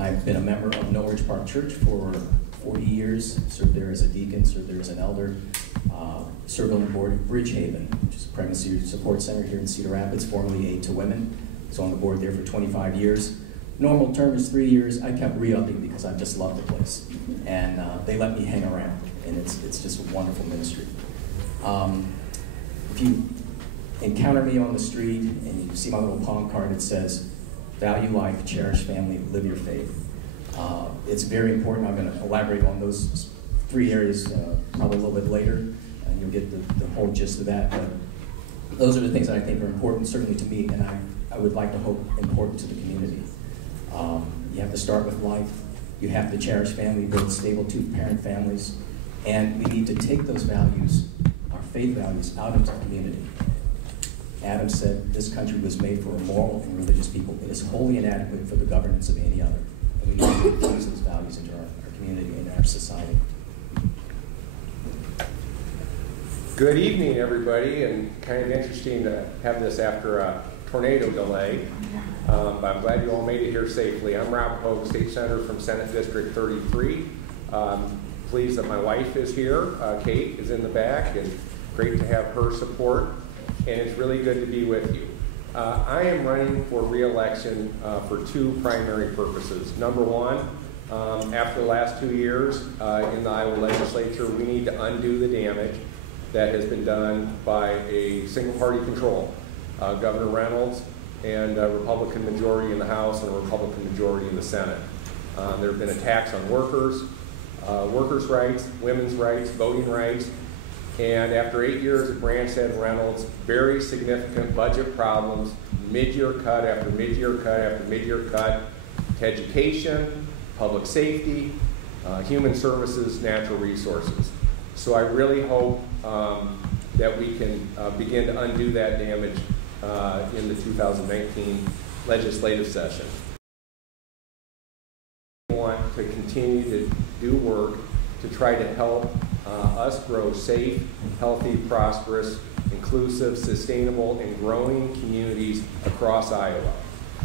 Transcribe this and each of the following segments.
I've been a member of Norwich Park Church for 40 years, served there as a deacon, served there as an elder, served on the board of Bridgehaven, which is a pregnancy support center here in Cedar Rapids, formerly Aid to Women. I was on the board there for 25 years. Normal term is 3 years. I kept re-upping because I just love the place. And they let me hang around, and it's just a wonderful ministry. If you encounter me on the street and you see my little palm card, it says, value life, cherish family, live your faith. It's very important. I'm going to elaborate on those 3 areas probably a little bit later, and you'll get the whole gist of that. But those are the things that I think are important, certainly to me, and I would like to hope important to the community. You have to start with life. You have to cherish family, build stable two-parent families, and we need to take those values, our faith values, out into the community. Adam said this country was made for a moral and religious people. It is wholly inadequate for the governance of any other. And we need to infuse those values into our community and our society. Good evening, everybody, and kind of interesting to have this after a tornado delay. But I'm glad you all made it here safely. I'm Rob Hogue, State Senator from Senate District 33. Pleased that my wife is here. Kate is in the back, and great to have her support. And it's really good to be with you. I am running for re-election for 2 primary purposes. Number one, after the last 2 years in the Iowa legislature, we need to undo the damage that has been done by a single-party control. Governor Reynolds and a Republican majority in the House and a Republican majority in the Senate. There have been attacks on workers' rights, women's rights, voting rights, and after 8 years of Branstad and Reynolds, very significant budget problems, mid-year cut after mid-year cut after mid-year cut to education, public safety, human services, natural resources. So I really hope that we can begin to undo that damage in the 2019 legislative session. We want to continue to do work to try to help us grow safe, healthy, prosperous, inclusive, sustainable, and growing communities across Iowa.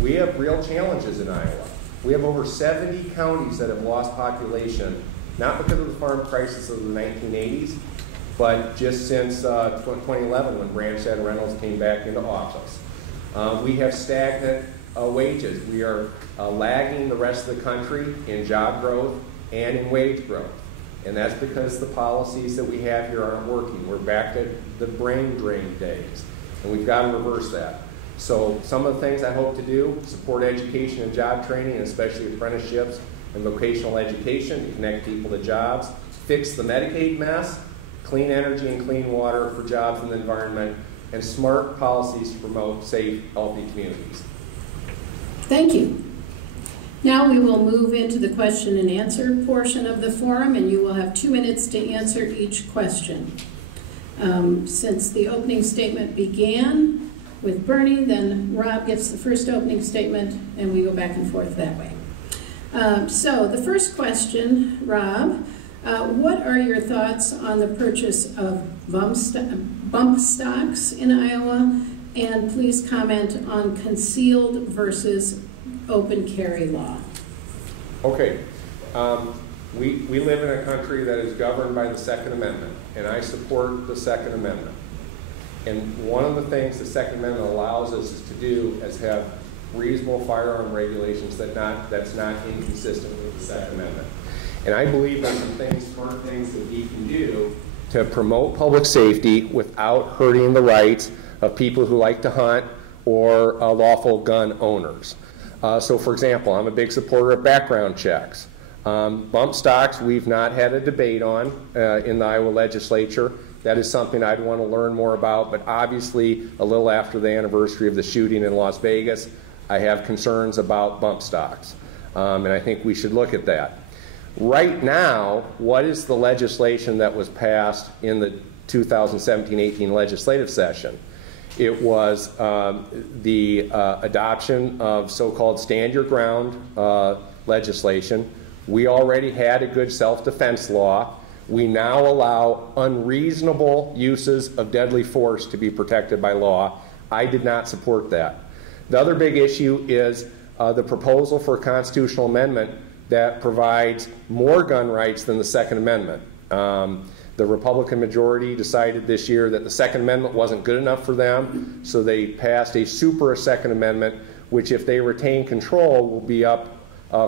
We have real challenges in Iowa. We have over 70 counties that have lost population, not because of the farm crisis of the 1980s, but just since 2011 when Branstad and Reynolds came back into office. We have stagnant wages. We are lagging the rest of the country in job growth and in wage growth. And that's because the policies that we have here aren't working. We're back to the brain drain days, and we've got to reverse that. So some of the things I hope to do, support education and job training, and especially apprenticeships and vocational education to connect people to jobs, fix the Medicaid mess, clean energy and clean water for jobs and the environment, and smart policies to promote safe, healthy communities. Thank you. Now we will move into the question and answer portion of the forum, and you will have 2 minutes to answer each question. Since the opening statement began with Bernie, then Rob gets the first opening statement, and we go back and forth that way. So the first question, Rob, what are your thoughts on the purchase of bump stocks in Iowa? And please comment on concealed versus open carry law. Okay. We live in a country that is governed by the Second Amendment, and I support the Second Amendment. And one of the things the Second Amendment allows us to do is have reasonable firearm regulations that's not inconsistent with the Second Amendment. And I believe there's some smart things that we can do to promote public safety without hurting the rights of people who like to hunt or lawful gun owners. So for example, I'm a big supporter of background checks. Bump stocks we've not had a debate on in the Iowa legislature. That is something I'd want to learn more about, but obviously a little after the anniversary of the shooting in Las Vegas, I have concerns about bump stocks, and I think we should look at that. Right now, what is the legislation that was passed in the 2017-18 legislative session? It was the adoption of so-called stand your ground legislation. We already had a good self-defense law. We now allow unreasonable uses of deadly force to be protected by law. I did not support that. The other big issue is the proposal for a constitutional amendment that provides more gun rights than the Second Amendment. The Republican majority decided this year that the Second Amendment wasn't good enough for them, so they passed a super Second Amendment, which if they retain control will be up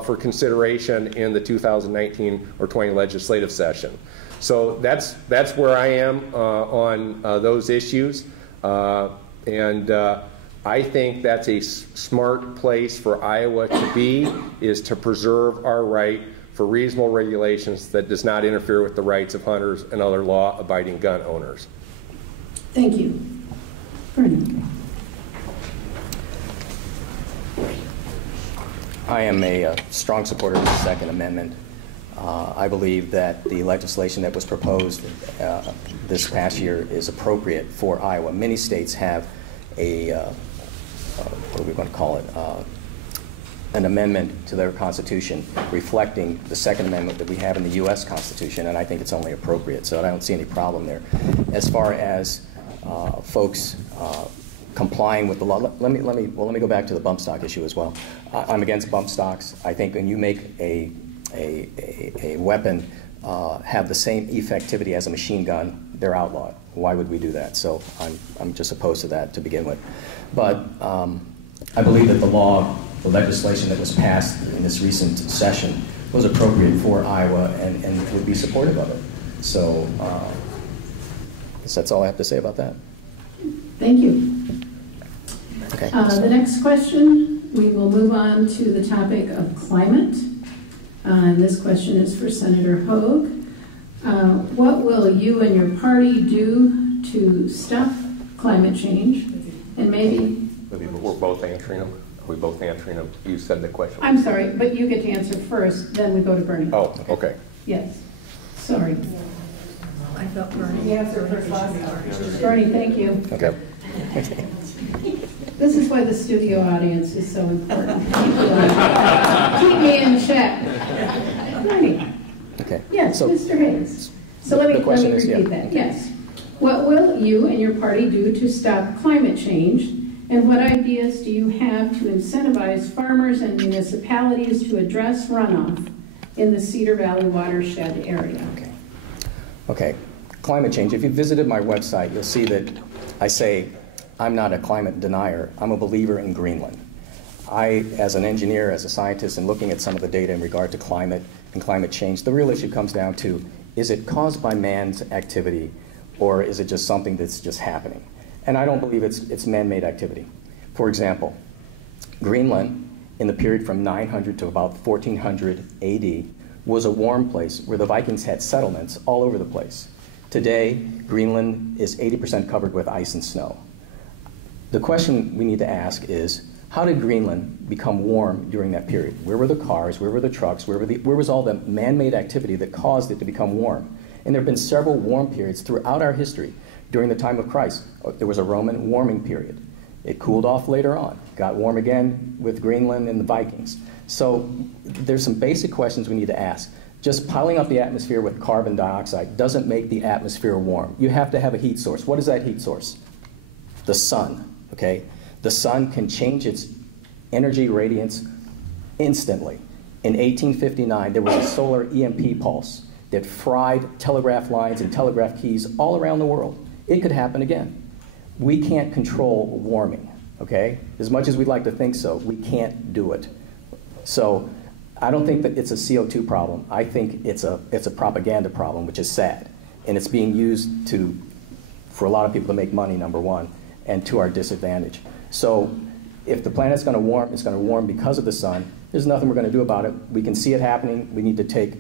for consideration in the 2019 or 20 legislative session. So that's where I am on those issues, and I think that's a smart place for Iowa to be, is to preserve our right for reasonable regulations that does not interfere with the rights of hunters and other law-abiding gun owners. Thank you. Bernie. I am a strong supporter of the Second Amendment. I believe that the legislation that was proposed this past year is appropriate for Iowa. Many states have a, what do we want to call it, an amendment to their Constitution reflecting the Second Amendment that we have in the U.S. Constitution, and I think it's only appropriate, so I don't see any problem there. As far as folks complying with the law, let me go back to the bump stock issue as well. I'm against bump stocks. I think when you make a weapon have the same effectivity as a machine gun, they're outlawed. Why would we do that? So I'm just opposed to that to begin with. But I believe that the legislation that was passed in this recent session was appropriate for Iowa and would be supportive of it. So I guess that's all I have to say about that. Thank you. Okay. The next question, we will move on to the topic of climate. And this question is for Senator Hogue. What will you and your party do to stop climate change? And maybe... We're both answering them. Are we both answering them? You said the question. I'm sorry, but you get to answer first, then we go to Bernie. Oh, okay. Yes. Sorry. I thought Bernie. The answer first last. Bernie, thank you. Okay. This is why the studio audience is so important. Keep me in check. Bernie. Okay. Yes, So, Mr. Hayes. So let me repeat that. Yes. What will you and your party do to stop climate change? And what ideas do you have to incentivize farmers and municipalities to address runoff in the Cedar Valley watershed area? Okay. Okay. Climate change. If you visited my website, you'll see that I say I'm not a climate denier. I'm a believer in Greenland. I, as an engineer, as a scientist, and looking at some of the data in regard to climate and climate change, the real issue comes down to, is it caused by man's activity, or is it just something that's just happening? And I don't believe it's man-made activity. For example, Greenland, in the period from 900 to about 1400 AD, was a warm place where the Vikings had settlements all over the place. Today, Greenland is 80% covered with ice and snow. The question we need to ask is, how did Greenland become warm during that period? Where were the cars? Where were the trucks? Where was all the man-made activity that caused it to become warm? And there have been several warm periods throughout our history. During the time of Christ, there was a Roman warming period. It cooled off later on, got warm again with Greenland and the Vikings. So there's some basic questions we need to ask. Just piling up the atmosphere with carbon dioxide doesn't make the atmosphere warm. You have to have a heat source. What is that heat source? The sun, okay? The sun can change its energy radiance instantly. In 1859, there was a solar EMP pulse that fried telegraph lines and telegraph keys all around the world. It could happen again. We can't control warming, okay? As much as we'd like to think so, we can't do it. So I don't think that it's a CO2 problem. I think it's a propaganda problem, which is sad. And it's being used for a lot of people to make money, number one, and to our disadvantage. So if the planet's going to warm, it's going to warm because of the sun. There's nothing we're going to do about it. We can see it happening. We need to take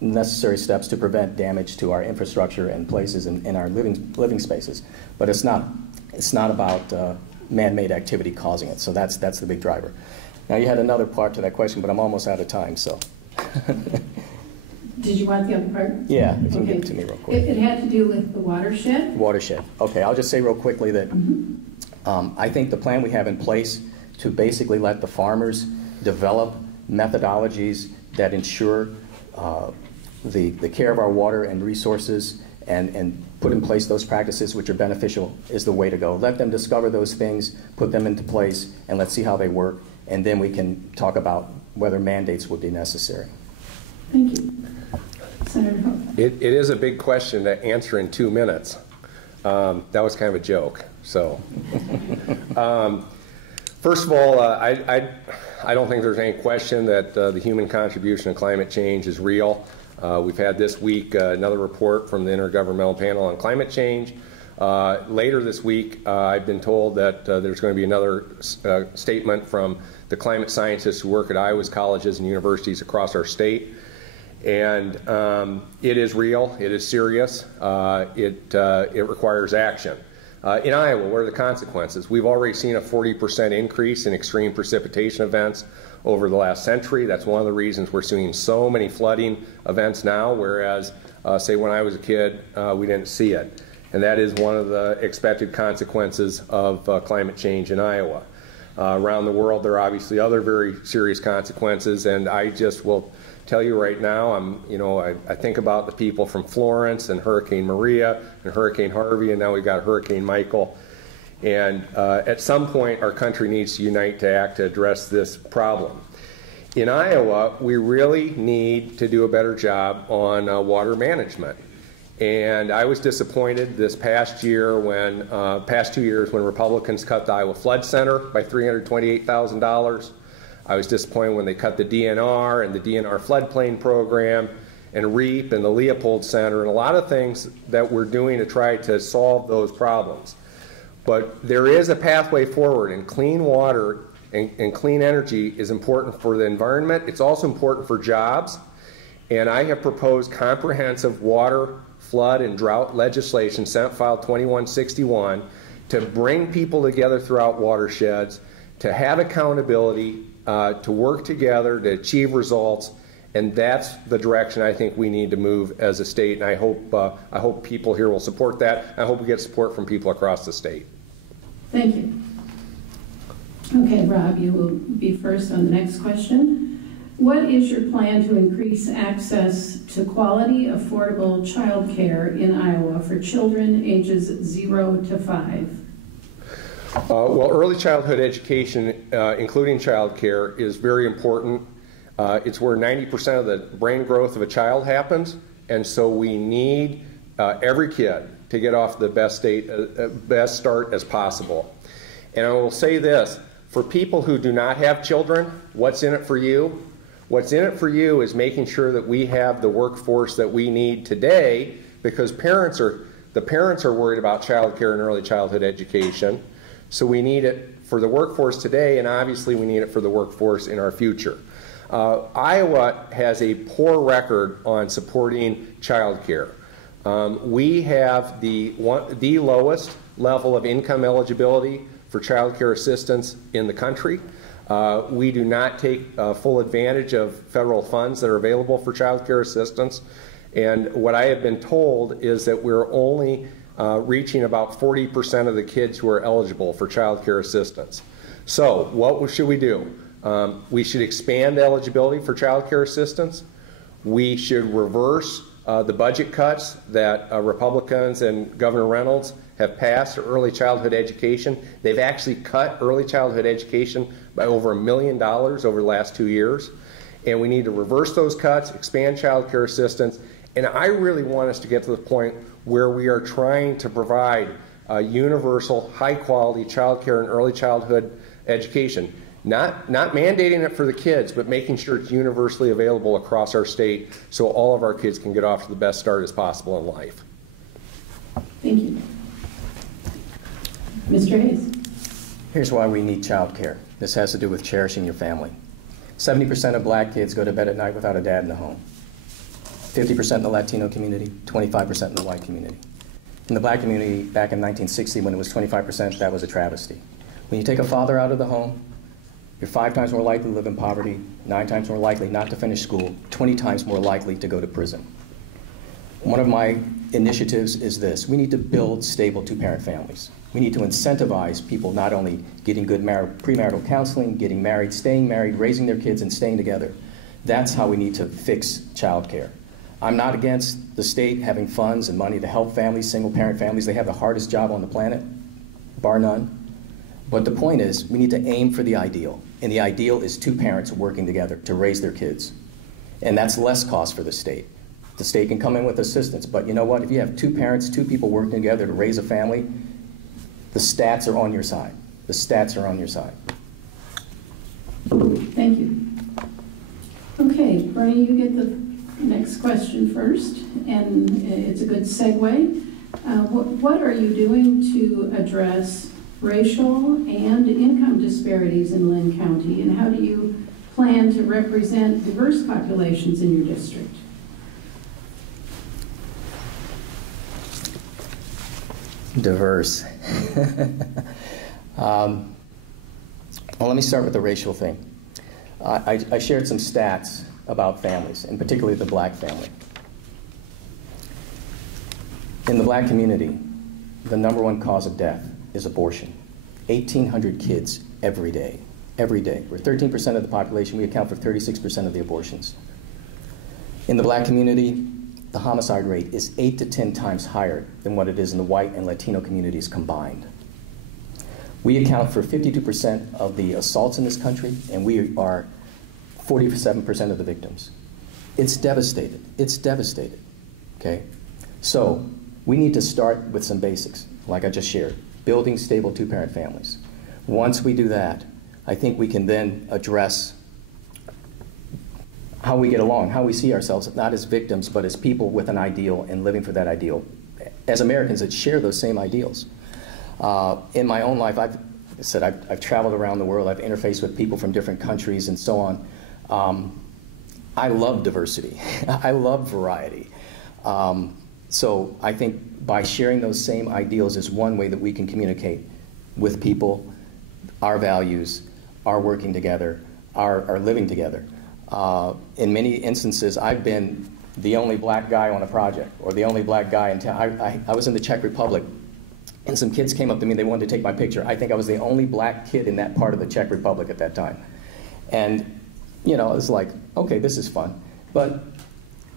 necessary steps to prevent damage to our infrastructure and places in our living spaces. But it's not about man-made activity causing it. So that's the big driver. Now you had another part to that question, but I'm almost out of time. So. Did you want the other part? Yeah, if you can give it to me real quick. It had to do with the watershed. Watershed. Okay, I'll just say real quickly that I think the plan we have in place to basically let the farmers develop methodologies that ensure the care of our water and resources and put in place those practices which are beneficial is the way to go. Let them discover those things, put them into place, and let's see how they work. and then we can talk about whether mandates would be necessary. Thank you. Senator Hope. It is a big question to answer in 2 minutes. That was kind of a joke. So, first of all, I don't think there's any question that the human contribution to climate change is real. We've had this week another report from the Intergovernmental Panel on Climate Change. Later this week, I've been told that there's going to be another statement from the climate scientists who work at Iowa's colleges and universities across our state. And it is real, it is serious, it requires action. In Iowa, what are the consequences? We've already seen a 40% increase in extreme precipitation events over the last century. That's one of the reasons we're seeing so many flooding events now, whereas, say, when I was a kid, we didn't see it. And that is one of the expected consequences of climate change in Iowa. Around the world, there are obviously other very serious consequences, and I just will tell you right now, I think about the people from Florence and Hurricane Maria and Hurricane Harvey, and now we've got Hurricane Michael. And at some point, our country needs to unite to act to address this problem. In Iowa, we really need to do a better job on water management. And I was disappointed this past year when, past 2 years, when Republicans cut the Iowa Flood Center by $328,000. I was disappointed when they cut the DNR and the DNR floodplain program and REAP and the Leopold Center and a lot of things that we're doing to try to solve those problems. But there is a pathway forward, and clean water and clean energy is important for the environment. It's also important for jobs. And I have proposed comprehensive water, flood, and drought legislation, Senate File 2161, to bring people together throughout watersheds, to have accountability, to work together to achieve results, and that's the direction I think we need to move as a state. And I hope people here will support that. I hope we get support from people across the state. Thank you. Okay, Rob, you will be first on the next question. What is your plan to increase access to quality, affordable child care in Iowa for children ages 0 to 5? Well, early childhood education, including child care, is very important. It's where 90% of the brain growth of a child happens, and so we need every kid to get off the best start as possible. And I will say this, for people who do not have children, what's in it for you? What's in it for you is making sure that we have the workforce that we need today, because the parents are worried about child care and early childhood education. So we need it for the workforce today, and obviously we need it for the workforce in our future. Iowa has a poor record on supporting child care. We have the lowest level of income eligibility for child care assistance in the country. We do not take full advantage of federal funds that are available for child care assistance. And what I have been told is that we're only reaching about 40% of the kids who are eligible for child care assistance. So what should we do? We should expand eligibility for child care assistance. We should reverse the budget cuts that Republicans and Governor Reynolds have passed to early childhood education. They've actually cut early childhood education by over $1 million over the last 2 years. And we need to reverse those cuts, expand child care assistance. And I really want us to get to the point where we are trying to provide universal, high-quality child care and early childhood education. Not mandating it for the kids, but making sure it's universally available across our state so all of our kids can get off to the best start as possible in life. Thank you. Mr. Hayes. Here's why we need child care. This has to do with cherishing your family. 70% of black kids go to bed at night without a dad in the home. 50% in the Latino community, 25% in the white community. In the black community, back in 1960, when it was 25%, that was a travesty. When you take a father out of the home, you're 5 times more likely to live in poverty, 9 times more likely not to finish school, 20 times more likely to go to prison. One of my initiatives is this. We need to build stable 2-parent families. We need to incentivize people not only getting good premarital counseling, getting married, staying married, raising their kids, and staying together. That's how we need to fix child care. I'm not against the state having funds and money to help families, single-parent families. They have the hardest job on the planet, bar none. But the point is, we need to aim for the ideal. And the ideal is two parents working together to raise their kids. And that's less cost for the state. The state can come in with assistance, but you know what? If you have two parents, two people working together to raise a family, the stats are on your side. The stats are on your side. Thank you. Okay, Bernie, you get the next question first, and it's a good segue. What are you doing to address racial and income disparities in Lynn County, and how do you plan to represent diverse populations in your district? Diverse. Well, let me start with the racial thing. I shared some stats about families, and particularly the black family. In the black community, the #1 cause of death is abortion. 1,800 kids every day. Every day. We're 13% of the population. We account for 36% of the abortions. In the black community, the homicide rate is 8 to 10 times higher than what it is in the white and Latino communities combined. We account for 52% of the assaults in this country, and we are 47% of the victims. It's devastated. It's devastated. Okay? So we need to start with some basics, like I just shared, building stable two-parent families. Once we do that, I think we can then address how we get along, how we see ourselves, not as victims, but as people with an ideal and living for that ideal. As Americans that share those same ideals. In my own life, I've traveled around the world, I've interfaced with people from different countries and so on. I love diversity. I love variety. So I think by sharing those same ideals is one way that we can communicate with people, our values, our working together, our living together. In many instances, I've been the only black guy on a project, or the only black guy in town. I was in the Czech Republic, and some kids came up to me, they wanted to take my picture. I think I was the only black kid in that part of the Czech Republic at that time. And, you know, it's like, okay, this is fun. But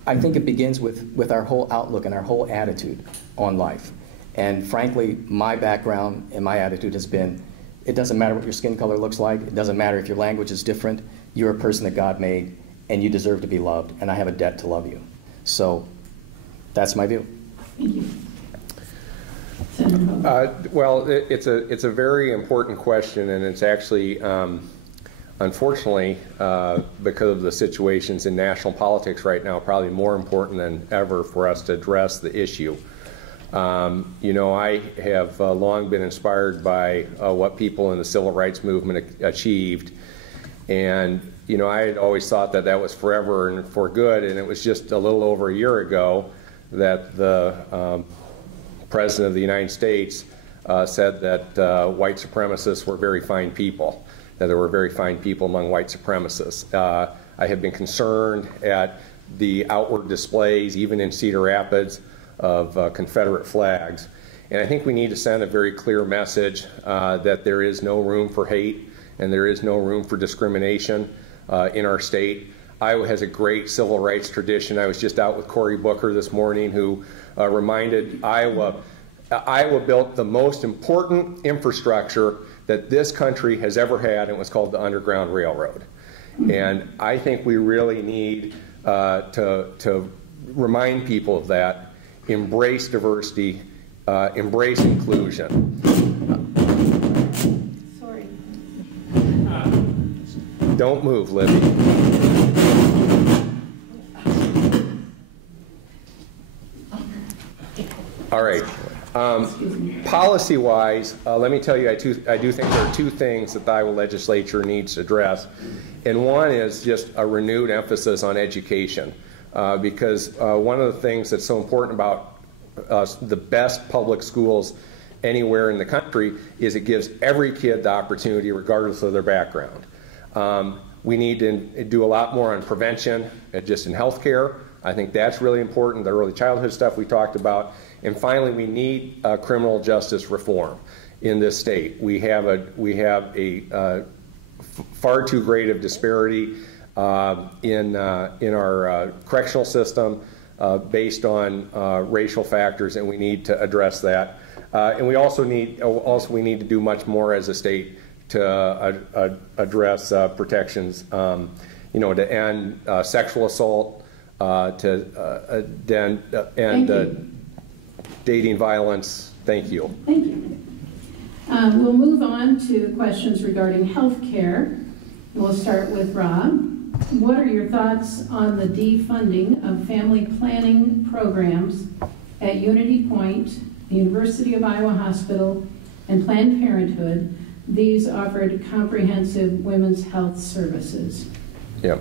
I think it begins with our whole outlook and our whole attitude on life. And frankly, my background and my attitude has been, it doesn't matter what your skin color looks like, it doesn't matter if your language is different, you're a person that God made, and you deserve to be loved, and I have a debt to love you. So that's my view. Thank you. Well, it's a very important question, and it's actually, unfortunately, because of the situations in national politics right now, probably more important than ever for us to address the issue. You know, I have long been inspired by what people in the civil rights movement achieved, and you know, I had always thought that that was forever and for good, and it was just a little over a year ago that the President of the United States said that white supremacists were very fine people, that there were very fine people among white supremacists. I have been concerned at the outward displays, even in Cedar Rapids, of Confederate flags. And I think we need to send a very clear message that there is no room for hate and there is no room for discrimination in our state. Iowa has a great civil rights tradition. I was just out with Cory Booker this morning, who reminded Iowa built the most important infrastructure that this country has ever had, and it was called the Underground Railroad. And I think we really need to remind people of that, embrace diversity, embrace inclusion. Sorry. Don't move, Libby. All right. Policy-wise, let me tell you, I do think there are two things that the Iowa legislature needs to address. And one is just a renewed emphasis on education. Because one of the things that's so important about the best public schools anywhere in the country is it gives every kid the opportunity regardless of their background. We need to do a lot more on prevention, just in healthcare. I think that's really important, the early childhood stuff we talked about. And finally, we need criminal justice reform in this state. We have a far too great of disparity in our correctional system based on racial factors, and we need to address that. And we also need to do much more as a state to address protections, you know, to end sexual assault, to end dating violence. Thank you. Thank you. We'll move on to questions regarding health care. We'll start with Rob. What are your thoughts on the defunding of family planning programs at Unity Point, the University of Iowa Hospital, and Planned Parenthood? These offered comprehensive women's health services. Yeah.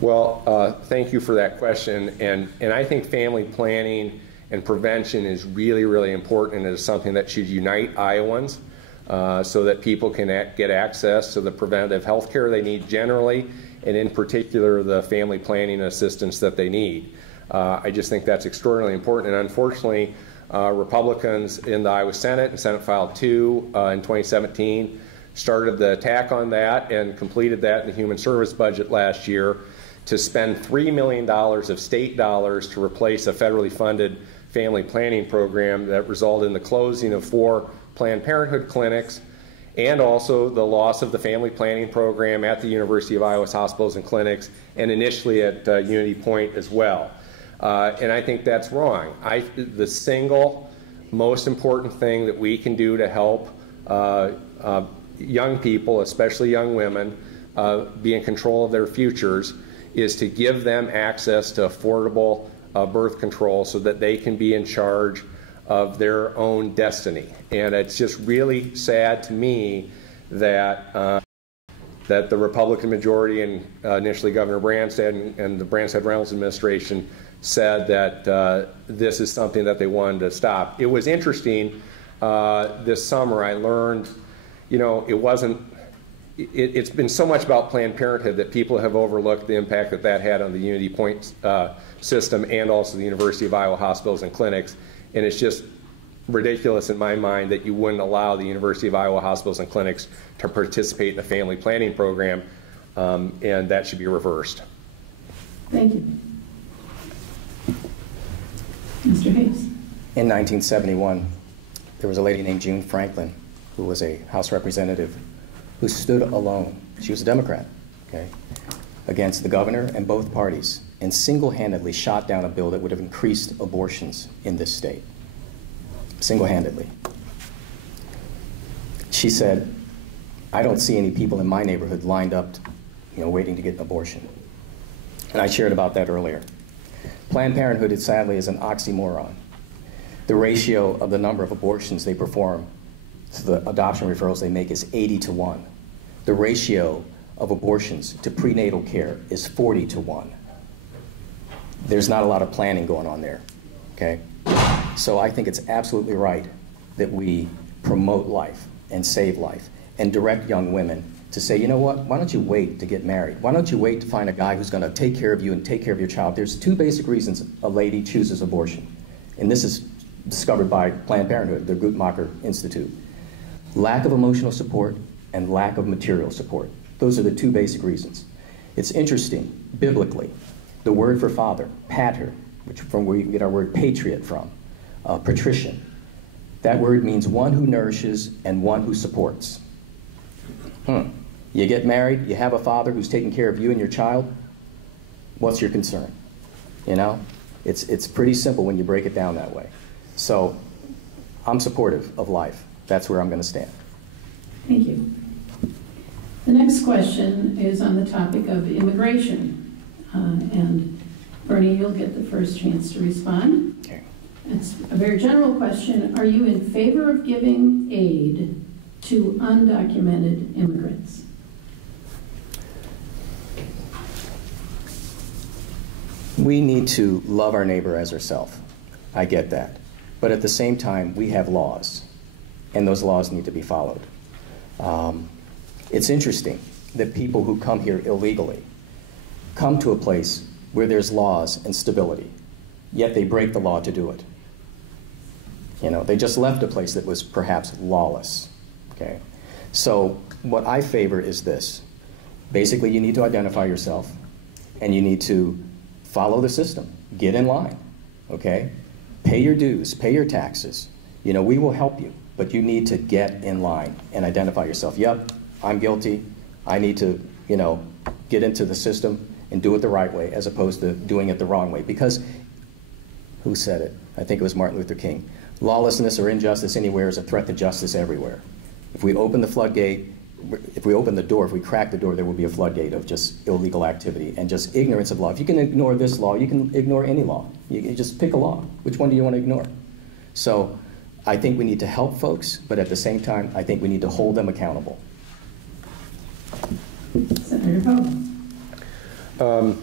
Well, thank you for that question. And I think family planning and prevention is really, really important, and it is something that should unite Iowans so that people can get access to the preventative health care they need generally, and in particular the family planning assistance that they need. I just think that's extraordinarily important. And unfortunately, Republicans in the Iowa Senate and Senate File 2 in 2017 started the attack on that and completed that in the Human Service budget last year to spend $3 million of state dollars to replace a federally funded family planning program that resulted in the closing of 4 Planned Parenthood clinics, and also the loss of the family planning program at the University of Iowa's hospitals and clinics, and initially at Unity Point as well. And I think that's wrong. The single most important thing that we can do to help young people, especially young women, be in control of their futures is to give them access to affordable birth control so that they can be in charge of their own destiny. And it's just really sad to me that that the Republican majority and initially Governor Branstad and the Branstad-Reynolds administration said that this is something that they wanted to stop. It was interesting this summer. I learned, you know, it's been so much about Planned Parenthood that people have overlooked the impact that that had on the Unity Point system and also the University of Iowa hospitals and clinics. And it's just ridiculous in my mind that you wouldn't allow the University of Iowa hospitals and clinics to participate in the family planning program, and that should be reversed. Thank you. Mr. Hayes. In 1971, there was a lady named June Franklin who was a House representative who stood alone. She was a Democrat, okay, against the governor and both parties, and single-handedly shot down a bill that would have increased abortions in this state. Single-handedly. She said, I don't see any people in my neighborhood lined up, you know, waiting to get an abortion. And I shared about that earlier. Planned Parenthood, sadly, is an oxymoron. The ratio of the number of abortions they perform to the adoption referrals they make is 80-1. The ratio of abortions to prenatal care is 40-1. There's not a lot of planning going on there, okay? So I think it's absolutely right that we promote life and save life and direct young women to say, you know what, why don't you wait to get married? Why don't you wait to find a guy who's gonna take care of you and take care of your child? There's 2 basic reasons a lady chooses abortion. And this is discovered by Planned Parenthood, the Guttmacher Institute. Lack of emotional support and lack of material support. Those are the 2 basic reasons. It's interesting, biblically, the word for father, pater, which from where we get our word patriot from, patrician. That word means one who nourishes and one who supports. You get married, you have a father who's taking care of you and your child, what's your concern? You know, it's pretty simple when you break it down that way. So I'm supportive of life. That's where I'm going to stand. Thank you. The next question is on the topic of immigration. And Bernie, you'll get the first chance to respond. Okay. It's a very general question. Are you in favor of giving aid to undocumented immigrants? We need to love our neighbor as ourselves. I get that. But at the same time, we have laws, and those laws need to be followed. It's interesting that people who come here illegally come to a place where there's laws and stability, yet they break the law to do it. You know, they just left a place that was perhaps lawless, okay? So what I favor is this. Basically, you need to identify yourself, and you need to follow the system. Get in line, okay? Pay your dues, pay your taxes. You know, we will help you, but you need to get in line and identify yourself. Yep, I'm guilty. I need to, you know, get into the system and do it the right way as opposed to doing it the wrong way. Because, who said it? I think it was Martin Luther King. Lawlessness or injustice anywhere is a threat to justice everywhere. If we open the floodgate, if we open the door, if we crack the door, there will be a floodgate of just illegal activity and just ignorance of law. If you can ignore this law, you can ignore any law. You just pick a law. Which one do you want to ignore? So I think we need to help folks, but at the same time, I think we need to hold them accountable. Senator Poe.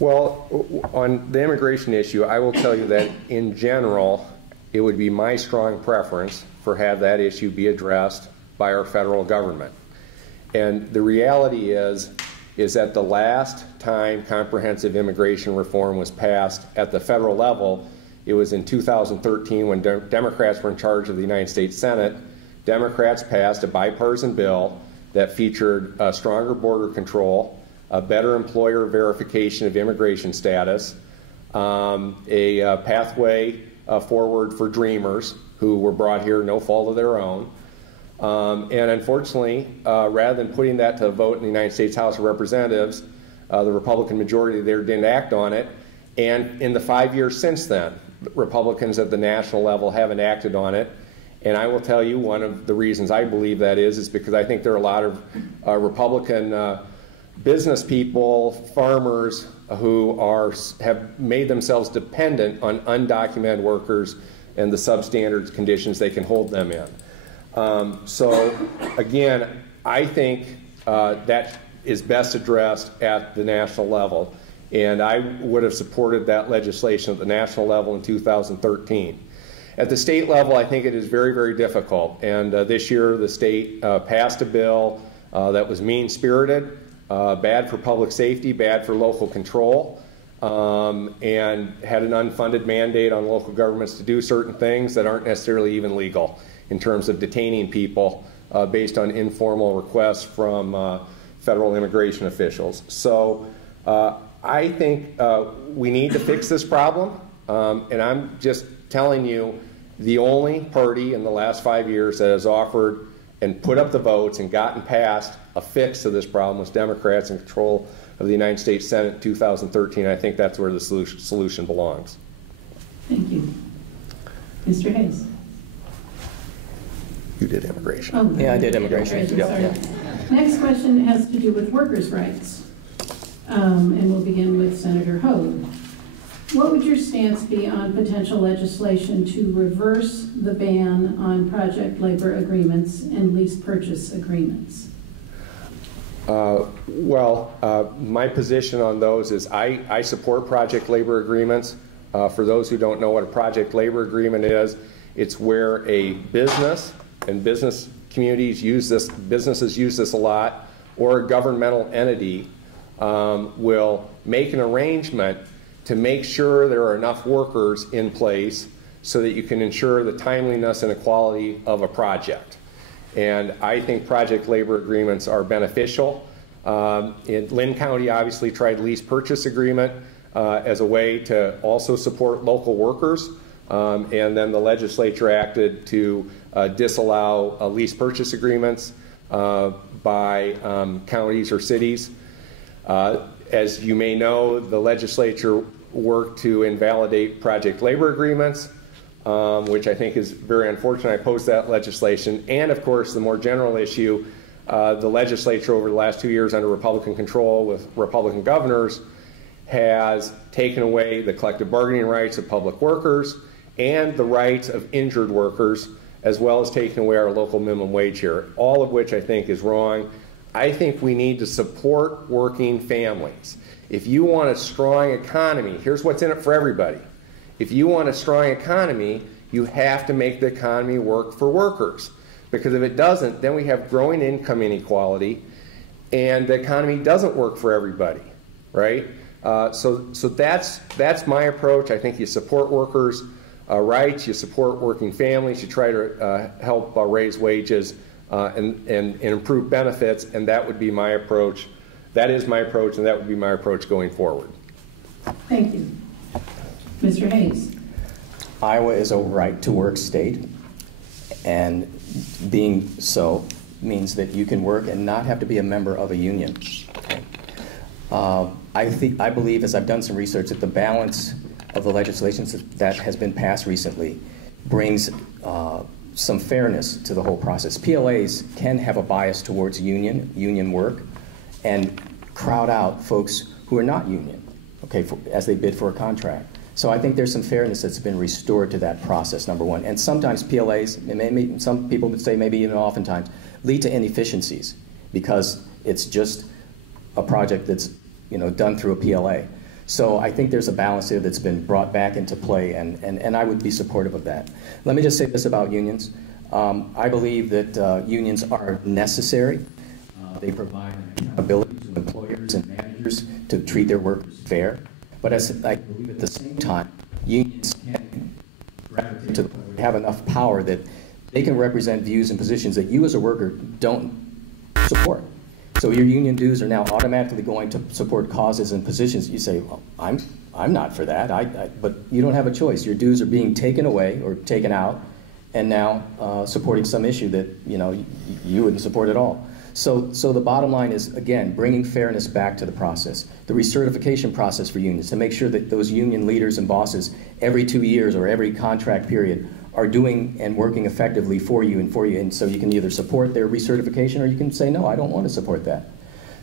Well, on the immigration issue, I will tell you that in general, it would be my strong preference for have that issue be addressed by our federal government. And the reality is that the last time comprehensive immigration reform was passed at the federal level, it was in 2013 when Democrats were in charge of the United States Senate. Democrats passed a bipartisan bill that featured stronger border control, a better employer verification of immigration status, a pathway forward for dreamers who were brought here no fault of their own. And unfortunately, rather than putting that to a vote in the United States House of Representatives, the Republican majority there didn't act on it. And in the 5 years since then, Republicans at the national level haven't acted on it. And I will tell you one of the reasons I believe that is because I think there are a lot of Republican business people, farmers who have made themselves dependent on undocumented workers and the substandard conditions they can hold them in. So again, I think that is best addressed at the national level. And I would have supported that legislation at the national level in 2013. At the state level, I think it is very, very difficult. And this year, the state passed a bill that was mean-spirited, bad for public safety, bad for local control, and had an unfunded mandate on local governments to do certain things that aren't necessarily even legal in terms of detaining people based on informal requests from federal immigration officials. So I think we need to fix this problem, and I'm just telling you, the only party in the last 5 years that has offered and put up the votes and gotten past a fix to this problem was Democrats in control of the United States Senate in 2013. I think that's where the solution belongs. Thank you. Mr. Hayes. You did immigration. Oh, Yeah, I did immigration. Sorry. Next question has to do with workers' rights. And we'll begin with Senator Hogue. What would your stance be on potential legislation to reverse the ban on project labor agreements and lease purchase agreements? My position on those is I support project labor agreements. For those who don't know what a project labor agreement is, it's where a business, and business communities use this, businesses use this a lot, or a governmental entity will make an arrangement to make sure there are enough workers in place so that you can ensure the timeliness and the quality of a project. And I think project labor agreements are beneficial. In LINN County obviously tried lease purchase agreement as a way to also support local workers. And then the legislature acted to disallow lease purchase agreements by counties or cities. As you may know, the legislature worked to invalidate project labor agreements, which I think is very unfortunate. I opposed that legislation. And of course, the more general issue, the legislature over the last 2 years under Republican control with Republican governors has taken away the collective bargaining rights of public workers and the rights of injured workers, as well as taking away our local minimum wage here, all of which I think is wrong. I think we need to support working families. If you want a strong economy, here's what's in it for everybody. If you want a strong economy, you have to make the economy work for workers. Because if it doesn't, then we have growing income inequality, and the economy doesn't work for everybody, right? So that's my approach. I think you support workers' rights, you support working families, you try to help raise wages, and improve benefits, and that would be my approach. That is my approach, and that would be my approach going forward. Thank you. Mr. Hayes. Iowa is a right-to-work state, and being so, means that you can work and not have to be a member of a union. Okay? I believe, as I've done some research, that the balance of the legislation that has been passed recently brings some fairness to the whole process. PLAs can have a bias towards union work, and crowd out folks who are not union, okay, as they bid for a contract. So I think there's some fairness that's been restored to that process, number one. And sometimes PLAs, some people would say maybe even oftentimes, lead to inefficiencies because it's just a project that's done through a PLA. So I think there's a balance here that's been brought back into play, and I would be supportive of that. Let me just say this about unions. I believe that unions are necessary. They provide an accountability to employers and managers to treat their workers fair. But I believe at the same time, unions can gravitate to have enough power that they can represent views and positions that you as a worker don't support. So your union dues are now automatically going to support causes and positions. You say, well, I'm not for that, but you don't have a choice. Your dues are being taken away or taken out, and now supporting some issue that you wouldn't support at all. So the bottom line is, again, bringing fairness back to the process, the recertification process for unions, to make sure that those union leaders and bosses every 2 years or every contract period are doing and working effectively for you. And so you can either support their recertification or you can say, no, I don't want to support that.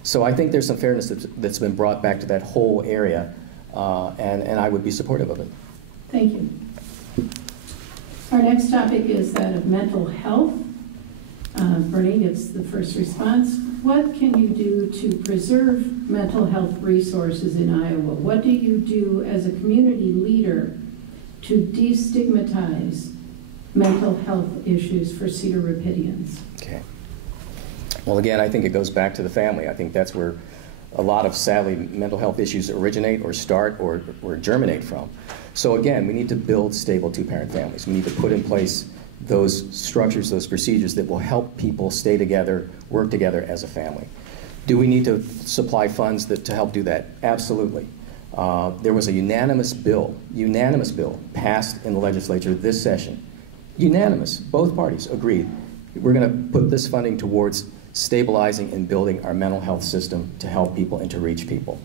So I think there's some fairness that's been brought back to that whole area, and I would be supportive of it. Thank you. Our next topic is that of mental health. Bernie gets the first response. What can you do to preserve mental health resources in Iowa? What do you do as a community leader to destigmatize mental health issues for Cedar Rapidians? Okay. Well, again, I think it goes back to the family. I think that's where a lot of, sadly, mental health issues originate or start or germinate from. So again, we need to build stable two-parent families. We need to put in place those structures, those procedures that will help people stay together, work together as a family. Do we need to supply funds to help do that? Absolutely. There was a unanimous bill passed in the legislature this session. Unanimous, both parties agreed. We're going to put this funding towards stabilizing and building our mental health system to help people and to reach people.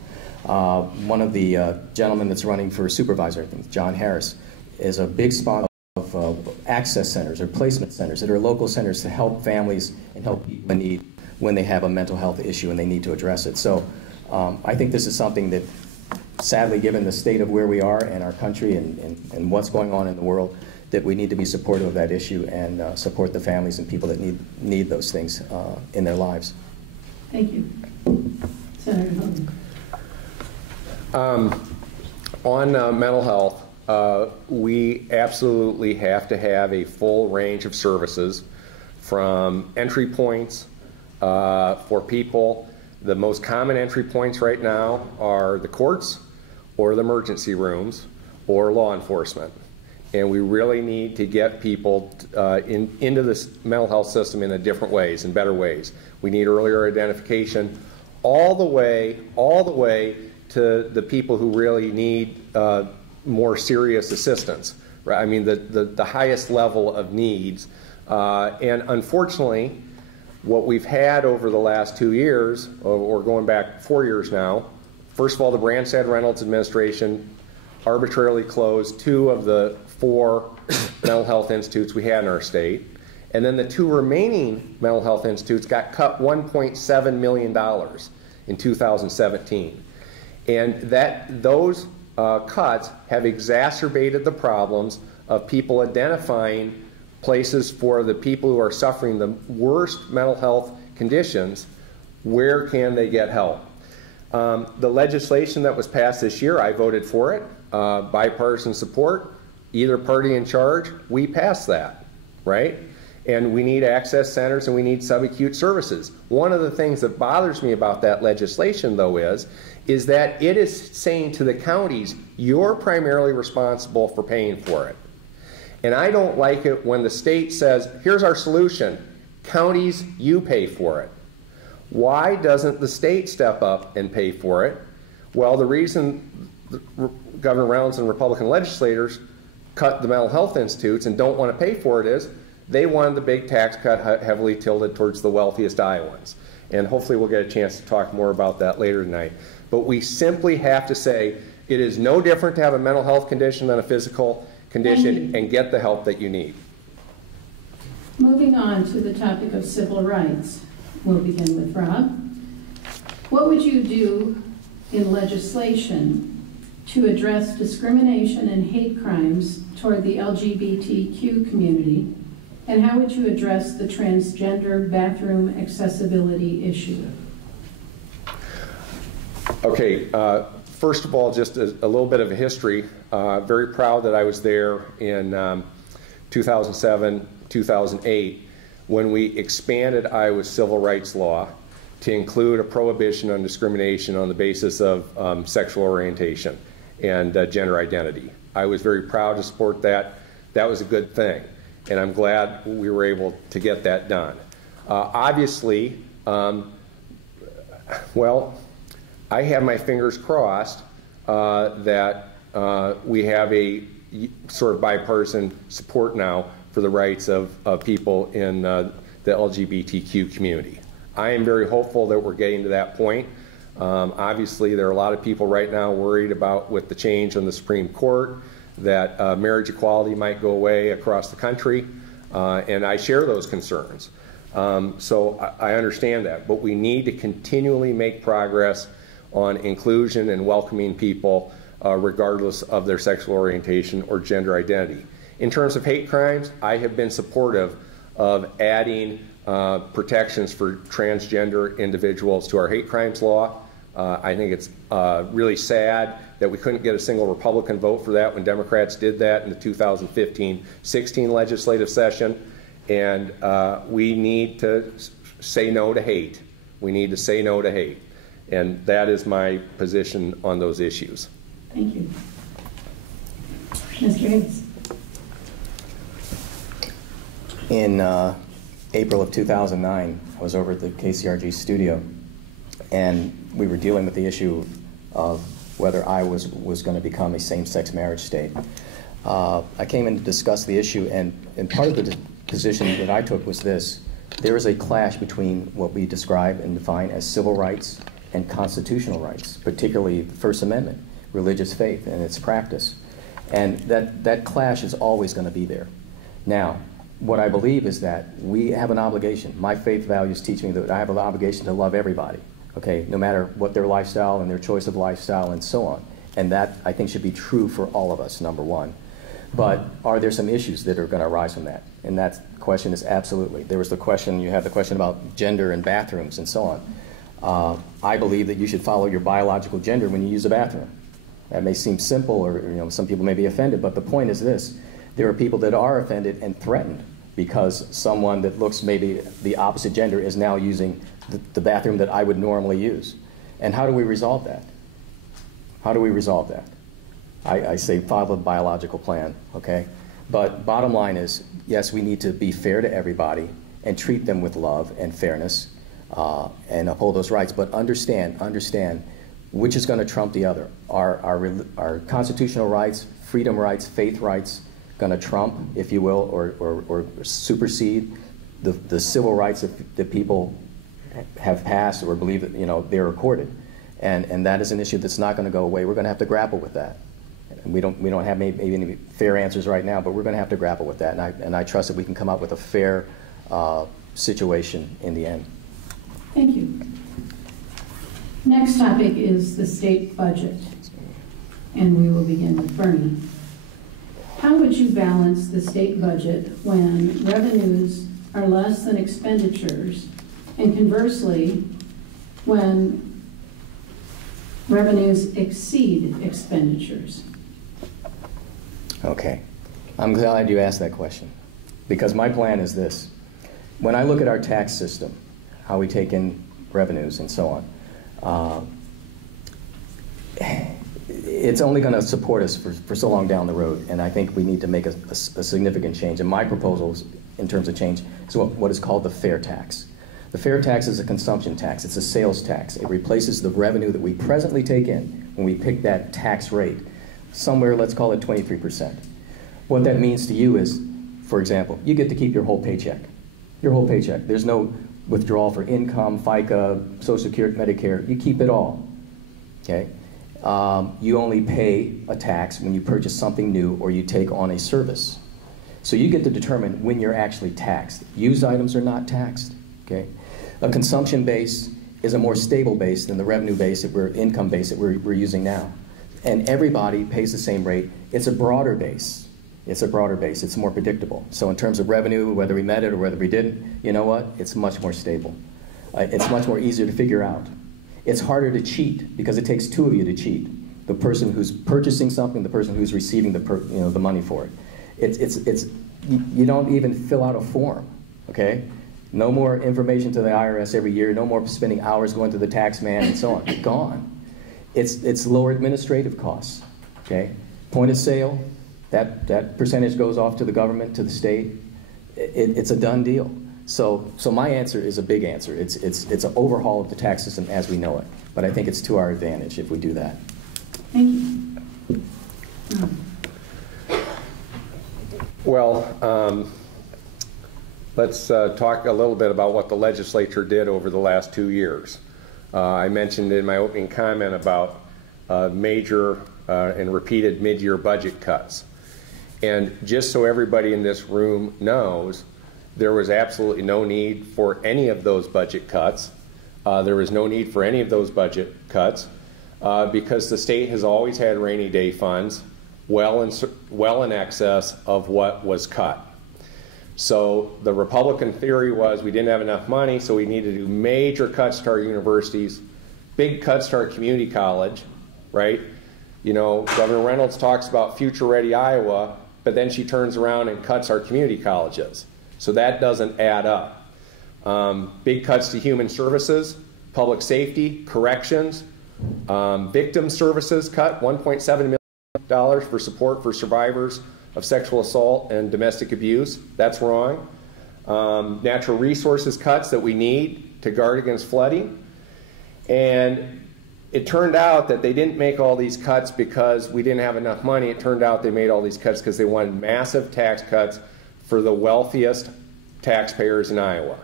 One of the gentlemen that's running for supervisor, I think, John Harris, is a big sponsor of access centers or placement centers that are local centers to help families and help people in need when they have a mental health issue and they need to address it. So I think this is something that, sadly, given the state of where we are in our country and what's going on in the world, that we need to be supportive of that issue and support the families and people that need those things in their lives. Thank you. Senator Hogan. On mental health, we absolutely have to have a full range of services, from entry points for people. The most common entry points right now are the courts or the emergency rooms or law enforcement. And we really need to get people into this mental health system in different ways, in better ways. We need earlier identification all the way to the people who really need more serious assistance, right? I mean, the highest level of needs. And unfortunately, what we've had over the last 2 years, or going back 4 years now, first of all, the Branstad Reynolds administration arbitrarily closed 2 of the 4 mental health institutes we had in our state. And then the 2 remaining mental health institutes got cut $1.7 million in 2017. And those cuts have exacerbated the problems of people identifying places for the people who are suffering the worst mental health conditions. Where can they get help? The legislation that was passed this year, I voted for it, bipartisan support, either party in charge, we passed that, right? And we need access centers and we need subacute services. One of the things that bothers me about that legislation, though, is that it is saying to the counties, you're primarily responsible for paying for it. And I don't like it when the state says, here's our solution, counties, you pay for it. Why doesn't the state step up and pay for it? Well, the reason Governor Reynolds and Republican legislators cut the mental health institutes and don't want to pay for it is they wanted the big tax cut heavily tilted towards the wealthiest Iowans. And hopefully we'll get a chance to talk more about that later tonight. But we simply have to say it is no different to have a mental health condition than a physical condition, and get the help that you need. Moving on to the topic of civil rights, we'll begin with Rob. What would you do in legislation to address discrimination and hate crimes toward the LGBTQ community, and how would you address the transgender bathroom accessibility issue? Okay, first of all, just a little bit of a history. Very proud that I was there in 2007, 2008, when we expanded Iowa's civil rights law to include a prohibition on discrimination on the basis of sexual orientation and gender identity. I was very proud to support that. That was a good thing, and I'm glad we were able to get that done. Obviously, well, I have my fingers crossed that we have a sort of bipartisan support now for the rights of people in the LGBTQ community. I am very hopeful that we're getting to that point. Obviously, there are a lot of people right now worried about, with the change on the Supreme Court, that marriage equality might go away across the country, and I share those concerns. So I understand that, but we need to continually make progress on inclusion and welcoming people regardless of their sexual orientation or gender identity. In terms of hate crimes, I have been supportive of adding protections for transgender individuals to our hate crimes law. I think it's really sad that we couldn't get a single Republican vote for that when Democrats did that in the 2015-16 legislative session. And we need to say no to hate. We need to say no to hate. And that is my position on those issues. Thank you. Mr. Hayes. In April of 2009, I was over at the KCRG studio, and we were dealing with the issue of whether Iowa was going to become a same-sex marriage state. I came in to discuss the issue, and part of the position that I took was this. There is a clash between what we describe and define as civil rights and constitutional rights, particularly the First Amendment, religious faith and its practice. And that clash is always going to be there. Now, what I believe is that we have an obligation. My faith values teach me that I have an obligation to love everybody, okay, no matter what their lifestyle and their choice of lifestyle and so on. And that, I think, should be true for all of us, number one. But are there some issues that are going to arise from that? And that question is absolutely. There was the question, you had the question about gender and bathrooms and so on. I believe that you should follow your biological gender when you use a bathroom. That may seem simple, or some people may be offended, but the point is this. There are people that are offended and threatened because someone that looks maybe the opposite gender is now using the bathroom that I would normally use. And how do we resolve that? How do we resolve that? I say follow the biological plan, okay? But bottom line is, yes, we need to be fair to everybody and treat them with love and fairness and uphold those rights. But understand which is going to trump the other. Our constitutional rights, freedom rights, faith rights, going to trump, if you will, or supersede the civil rights that people have passed or believe that they're accorded, and that is an issue that's not going to go away. We're going to have to grapple with that. And we don't have maybe any fair answers right now, but we're going to have to grapple with that, and I trust that we can come up with a fair situation in the end. Thank you. Next topic is the state budget, and we will begin with Bernie. How would you balance the state budget when revenues are less than expenditures, and conversely, when revenues exceed expenditures? Okay. I'm glad you asked that question, because my plan is this. When I look at our tax system, how we take in revenues and so on, it's only going to support us for so long down the road, and I think we need to make a significant change. And my proposals in terms of change is what is called the fair tax. The fair tax is a consumption tax. It's a sales tax. It replaces the revenue that we presently take in when we pick that tax rate, somewhere, let's call it 23%. What that means to you is for example, you get to keep your whole paycheck. Your whole paycheck. There's no withdrawal for income, FICA, Social Security, Medicare. You keep it all, okay? You only pay a tax when you purchase something new or you take on a service. So you get to determine when you're actually taxed. Used items are not taxed, okay? A consumption base is a more stable base than the revenue base, income base that we're using now. And everybody pays the same rate. It's a broader base. It's a broader base. It's more predictable. So in terms of revenue, whether we met it or whether we didn't, you know what? It's much more stable. It's much more easier to figure out. It's harder to cheat because it takes two of you to cheat. The person who's purchasing something, the person who's receiving the money for it. You don't even fill out a form, okay? No more information to the IRS every year. No more spending hours going to the tax man and so on. Gone. It's lower administrative costs, okay? Point of sale, that percentage goes off to the government, to the state. It's a done deal. So my answer is a big answer. It's an overhaul of the tax system as we know it. But I think it's to our advantage if we do that. Thank you. Well, let's talk a little bit about what the legislature did over the last 2 years. I mentioned in my opening comment about major and repeated mid-year budget cuts. And just so everybody in this room knows, there was absolutely no need for any of those budget cuts. There was no need for any of those budget cuts because the state has always had rainy day funds well in excess of what was cut. So the Republican theory was we didn't have enough money, so we needed to do major cuts to our universities, big cuts to our community college, right? You know, Governor Reynolds talks about future-ready Iowa, but then she turns around and cuts our community colleges. So that doesn't add up. Big cuts to human services, public safety, corrections, victim services cut, $1.7 million for support for survivors of sexual assault and domestic abuse. That's wrong. Natural resources cuts that we need to guard against flooding. And it turned out that they didn't make all these cuts because we didn't have enough money. It turned out they made all these cuts because they wanted massive tax cuts for the wealthiest taxpayers in Iowa.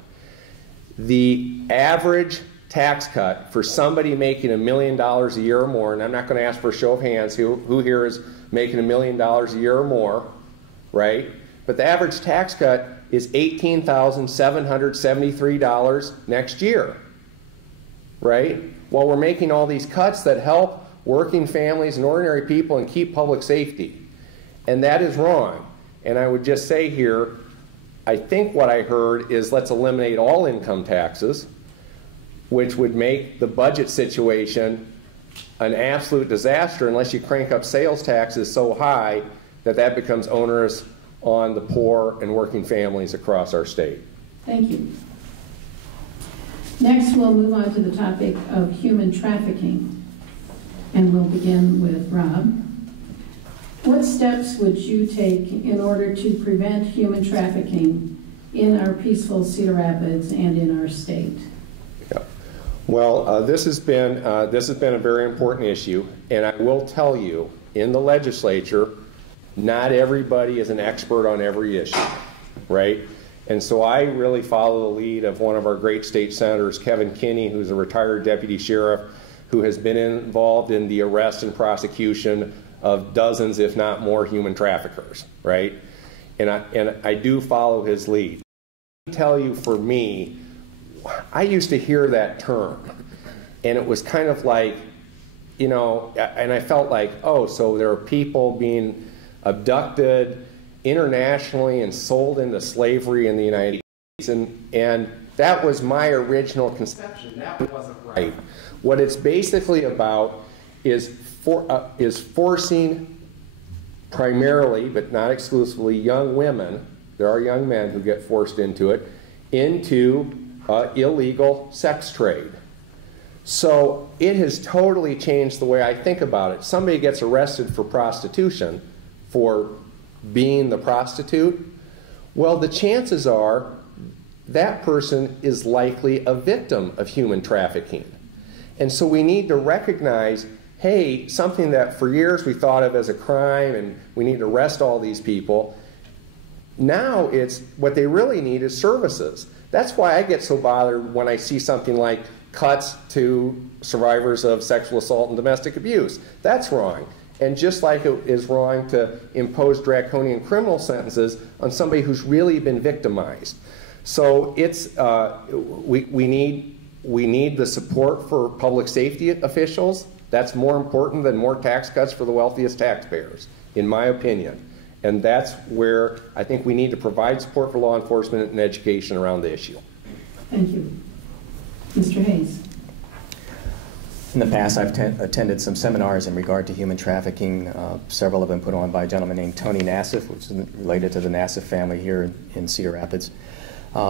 The average tax cut for somebody making $1 million a year or more, and I'm not going to ask for a show of hands who here is making $1 million a year or more, right? But the average tax cut is $18,773 next year, right? While we're making all these cuts that help working families and ordinary people and keep public safety. And that is wrong. And I would just say here, I think what I heard is let's eliminate all income taxes, which would make the budget situation an absolute disaster unless you crank up sales taxes so high that that becomes onerous on the poor and working families across our state. Thank you. Next, we'll move on to the topic of human trafficking, and we'll begin with Rob. What steps would you take in order to prevent human trafficking in our peaceful Cedar Rapids and in our state? Yeah. Well, this has been a very important issue, and I will tell you, in the legislature, not everybody is an expert on every issue, right? And so I really follow the lead of one of our great state senators, Kevin Kinney, who's a retired deputy sheriff, who has been involved in the arrest and prosecution of dozens, if not more, human traffickers, right? And I do follow his lead. I tell you, for me, I used to hear that term, and it was kind of like, you know, and I felt like, oh, so there are people being abducted internationally and sold into slavery in the United States, and that was my original conception. That wasn't right. What it's basically about is forcing primarily, but not exclusively, young women, there are young men who get forced into it, into illegal sex trade. So it has totally changed the way I think about it. Somebody gets arrested for prostitution, for being the prostitute, well, the chances are that person is likely a victim of human trafficking. And so we need to recognize, hey, something that for years we thought of as a crime and we need to arrest all these people, Now it's what they really need is services. That's why I get so bothered when I see something like cuts to survivors of sexual assault and domestic abuse. That's wrong. And just like it is wrong to impose draconian criminal sentences on somebody who's really been victimized. So it's, we need the support for public safety officials. That's more important than more tax cuts for the wealthiest taxpayers, in my opinion. And that's where I think we need to provide support for law enforcement and education around the issue. Thank you. Mr. Hayes. In the past, I've attended some seminars in regard to human trafficking. Several of them put on by a gentleman named Tony Nassif, which is related to the Nassif family here in Cedar Rapids.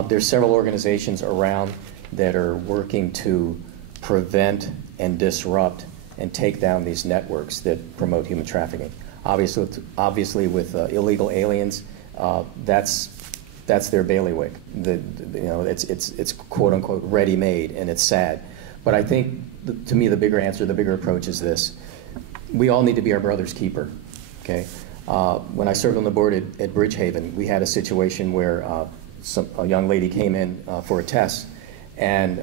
There's several organizations around that are working to prevent and disrupt and take down these networks that promote human trafficking. Obviously with illegal aliens, that's their bailiwick. It's quote unquote ready-made, and it's sad. But I think, to me, the bigger answer, the bigger approach is this: we all need to be our brother's keeper. Okay. When I served on the board at Bridgehaven, we had a situation where a young lady came in for a test, and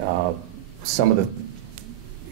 some of the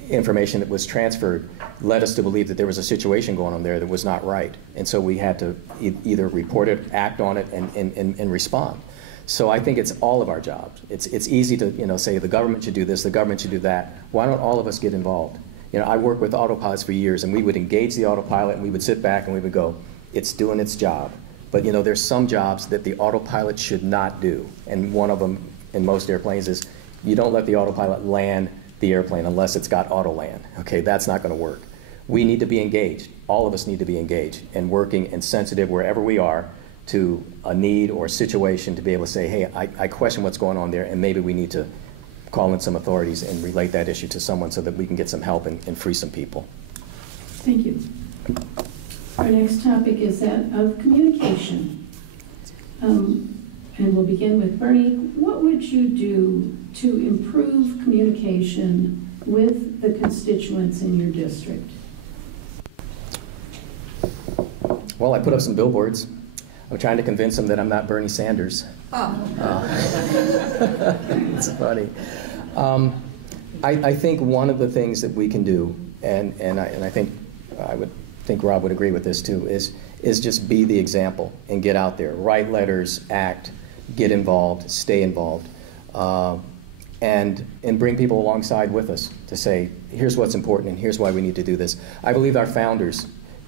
information that was transferred led us to believe that there was a situation going on there that was not right. And so we had to either report it, act on it, and respond. So I think it's all of our jobs. It's easy to say the government should do this, the government should do that. Why don't all of us get involved? I worked with autopilots for years, and we would engage the autopilot, and we would sit back and we would go, it's doing its job. But there's some jobs that the autopilot should not do. And one of them in most airplanes is you don't let the autopilot land the airplane unless it's got auto land. Okay, that's not going to work. We need to be engaged. All of us need to be engaged and working and sensitive wherever we are to a need or a situation to be able to say, hey, I question what's going on there, and maybe we need to call in some authorities and relate that issue to someone so that we can get some help and free some people. Thank you. Our next topic is that of communication. And we'll begin with Bernie. What would you do to improve communication with the constituents in your district? Well, I put up some billboards. I'm trying to convince them that I'm not Bernie Sanders. It's funny. I think one of the things that we can do, and I think Rob would agree with this too, is just be the example and get out there, write letters, act, get involved, stay involved, and bring people alongside with us to say, here's what's important and here's why we need to do this. I believe our founders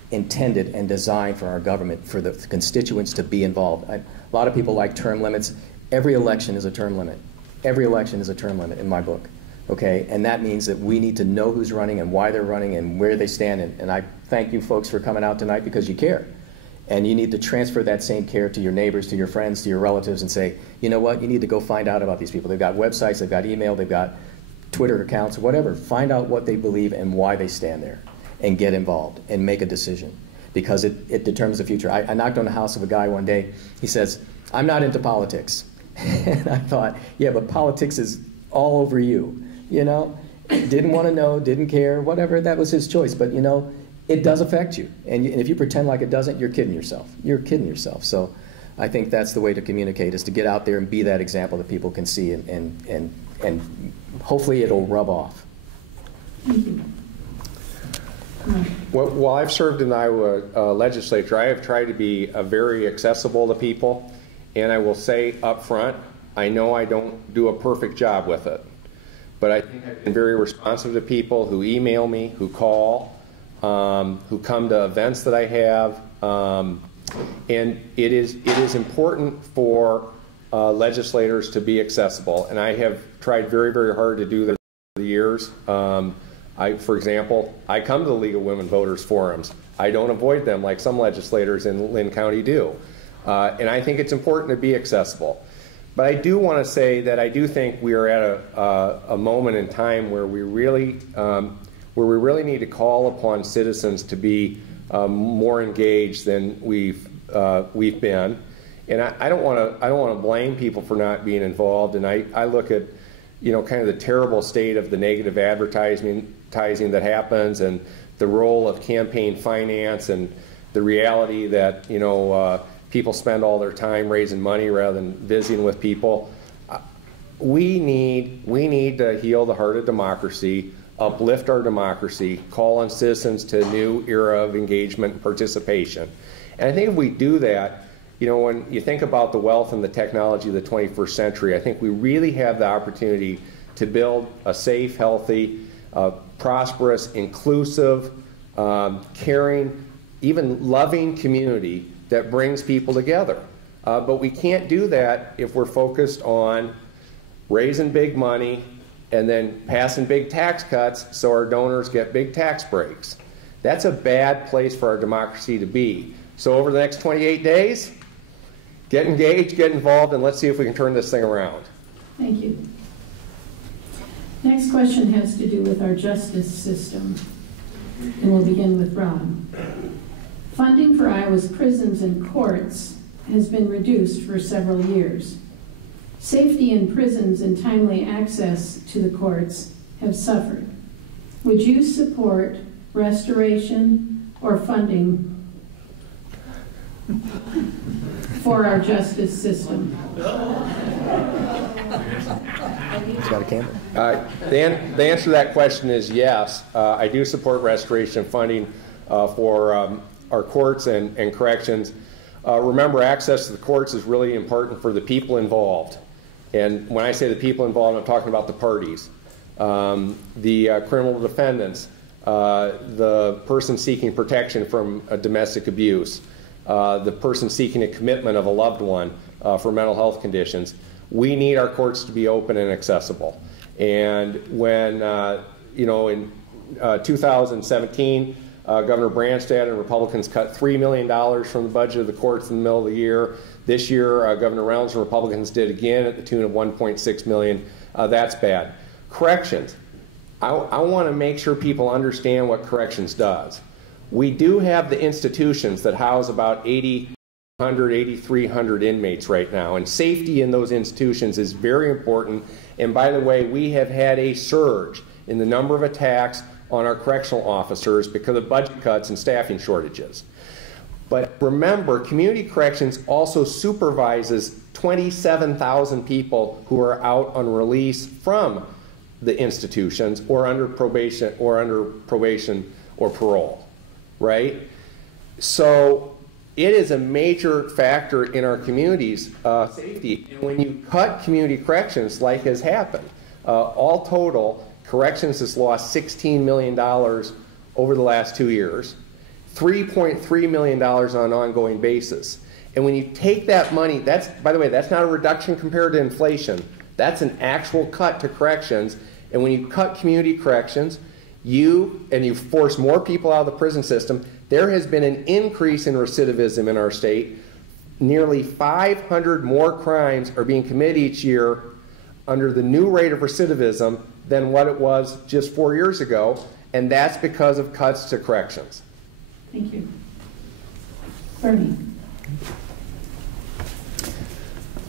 intended and designed for our government for the constituents to be involved. A lot of people like term limits. Every election is a term limit. Every election is a term limit in my book. Okay, and that means that we need to know who's running and why they're running and where they stand. And I thank you folks for coming out tonight because you care. And you need to transfer that same care to your neighbors, to your friends, to your relatives, and say, you know what, you need to go find out about these people. They've got websites, they've got email, they've got Twitter accounts, whatever. Find out what they believe and why they stand there, and get involved and make a decision, because it determines the future. I knocked on the house of a guy one day. He says, I'm not into politics. And I thought, yeah, but politics is all over you. Didn't want to know, didn't care, whatever. That was his choice. But it does affect you. And if you pretend like it doesn't, you're kidding yourself. You're kidding yourself. So I think that's the way to communicate, is to get out there and be that example that people can see, and hopefully it'll rub off. Thank you. Well, while I've served in the Iowa legislature, I have tried to be very accessible to people. And I will say up front, I know I don't do a perfect job with it. But I think I've been very responsive to people who email me, who call, who come to events that I have. And it is important for legislators to be accessible. And I have tried very, very hard to do that over the years. For example, I come to the League of Women Voters forums. I don't avoid them like some legislators in Linn County do. And I think it's important to be accessible. But I do want to say that I do think we are at a moment in time where we really need to call upon citizens to be more engaged than we've been. And I don't want to blame people for not being involved. And I look at kind of the terrible state of the negative advertising that happens, and the role of campaign finance, and the reality that people spend all their time raising money rather than visiting with people. We need to heal the heart of democracy, uplift our democracy, call on citizens to a new era of engagement and participation. And I think if we do that, you know, when you think about the wealth and the technology of the 21st century, I think we really have the opportunity to build a safe, healthy, prosperous, inclusive, caring, even loving community that brings people together. But we can't do that if we're focused on raising big money and then passing big tax cuts so our donors get big tax breaks. That's a bad place for our democracy to be. So over the next 28 days, get engaged, get involved, and let's see if we can turn this thing around. Thank you. Next question has to do with our justice system, and we'll begin with Ron. Funding for Iowa's prisons and courts has been reduced for several years. Safety in prisons and timely access to the courts have suffered. Would you support restoration or funding for our justice system? Got a camera? The answer to that question is yes. I do support restoration funding for our courts and corrections. Remember, access to the courts is really important for the people involved. And when I say the people involved, I'm talking about the parties, the criminal defendants, the person seeking protection from domestic abuse, the person seeking a commitment of a loved one for mental health conditions. We need our courts to be open and accessible. And when, in 2017, Governor Branstad and Republicans cut $3 million from the budget of the courts in the middle of the year. This year, Governor Reynolds and Republicans did again at the tune of $1.6 million. That's bad. Corrections. I want to make sure people understand what corrections does. We do have the institutions that house about 8,300 inmates right now, and safety in those institutions is very important. And by the way, we have had a surge in the number of attacks on our correctional officers because of budget cuts and staffing shortages. But remember, community corrections also supervises 27,000 people who are out on release from the institutions or under probation or parole, right? So it is a major factor in our community's safety. And when you cut community corrections, like has happened, all total, corrections has lost $16 million over the last 2 years, $3.3 million on an ongoing basis. And when you take that money, that's, by the way, that's not a reduction compared to inflation. That's an actual cut to corrections. And when you cut community corrections, you force more people out of the prison system, there has been an increase in recidivism in our state. Nearly 500 more crimes are being committed each year under the new rate of recidivism than what it was just 4 years ago, and that's because of cuts to corrections. Thank you. Bernie.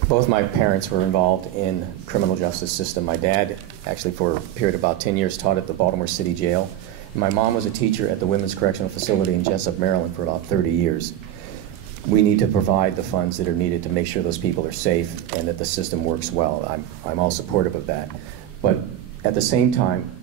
Both my parents were involved in criminal justice system. My dad, actually for a period of about 10 years, taught at the Baltimore City Jail. My mom was a teacher at the Women's Correctional Facility in Jessup, Maryland for about 30 years. We need to provide the funds that are needed to make sure those people are safe and that the system works well. I'm all supportive of that. But at the same time,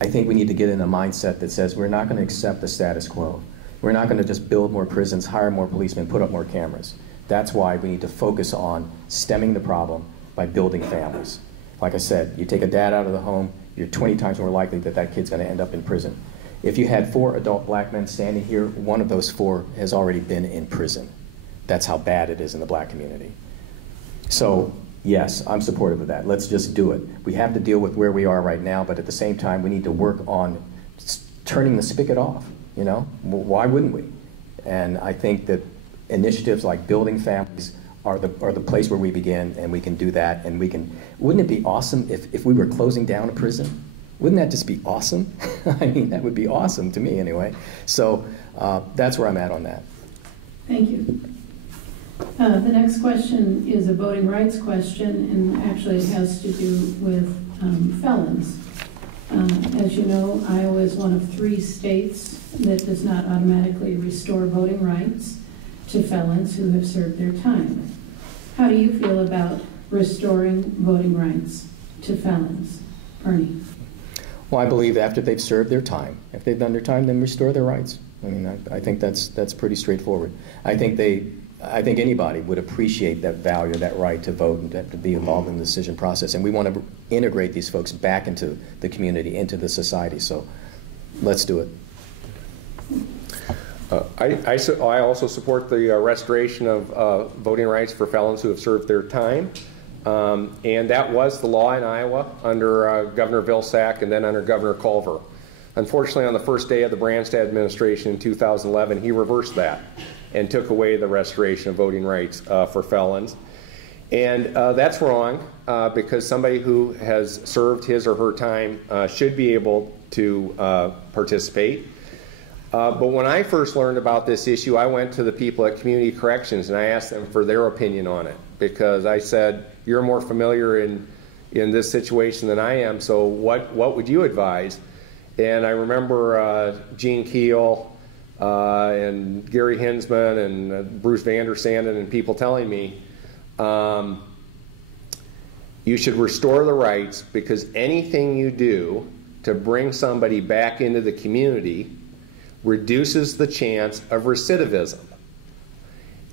I think we need to get in a mindset that says we're not going to accept the status quo. We're not going to just build more prisons, hire more policemen, put up more cameras. That's why we need to focus on stemming the problem by building families. Like I said, you take a dad out of the home, you're 20 times more likely that that kid's going to end up in prison. If you had 4 adult black men standing here, one of those 4 has already been in prison. That's how bad it is in the black community. So yes, I'm supportive of that. Let's just do it. We have to deal with where we are right now, but at the same time, we need to work on turning the spigot off. You know, why wouldn't we? And I think that initiatives like building families are the place where we begin, and we can do that. And we can. Wouldn't it be awesome if we were closing down a prison? Wouldn't that just be awesome? I mean, that would be awesome to me anyway. So that's where I'm at on that. Thank you. The next question is a voting rights question, and actually it has to do with felons. As you know, Iowa is one of 3 states that does not automatically restore voting rights to felons who have served their time. How do you feel about restoring voting rights to felons? Bernie. Well, I believe after they've served their time, if they've done their time, then restore their rights. I mean, I think that's pretty straightforward. I think anybody would appreciate that value, that right to vote and to be involved in the decision process. And we want to integrate these folks back into the community, into the society. So let's do it. I also support the restoration of voting rights for felons who have served their time. And that was the law in Iowa under Governor Vilsack and then under Governor Culver. Unfortunately, on the first day of the Branstad administration in 2011, he reversed that and took away the restoration of voting rights for felons. And that's wrong because somebody who has served his or her time should be able to participate. But when I first learned about this issue, I went to the people at Community Corrections and I asked them for their opinion on it, because I said, you're more familiar in this situation than I am, so what would you advise? And I remember Gene Keel and Gary Hinsman and Bruce Vandersanden and people telling me, you should restore the rights, because anything you do to bring somebody back into the community reduces the chance of recidivism.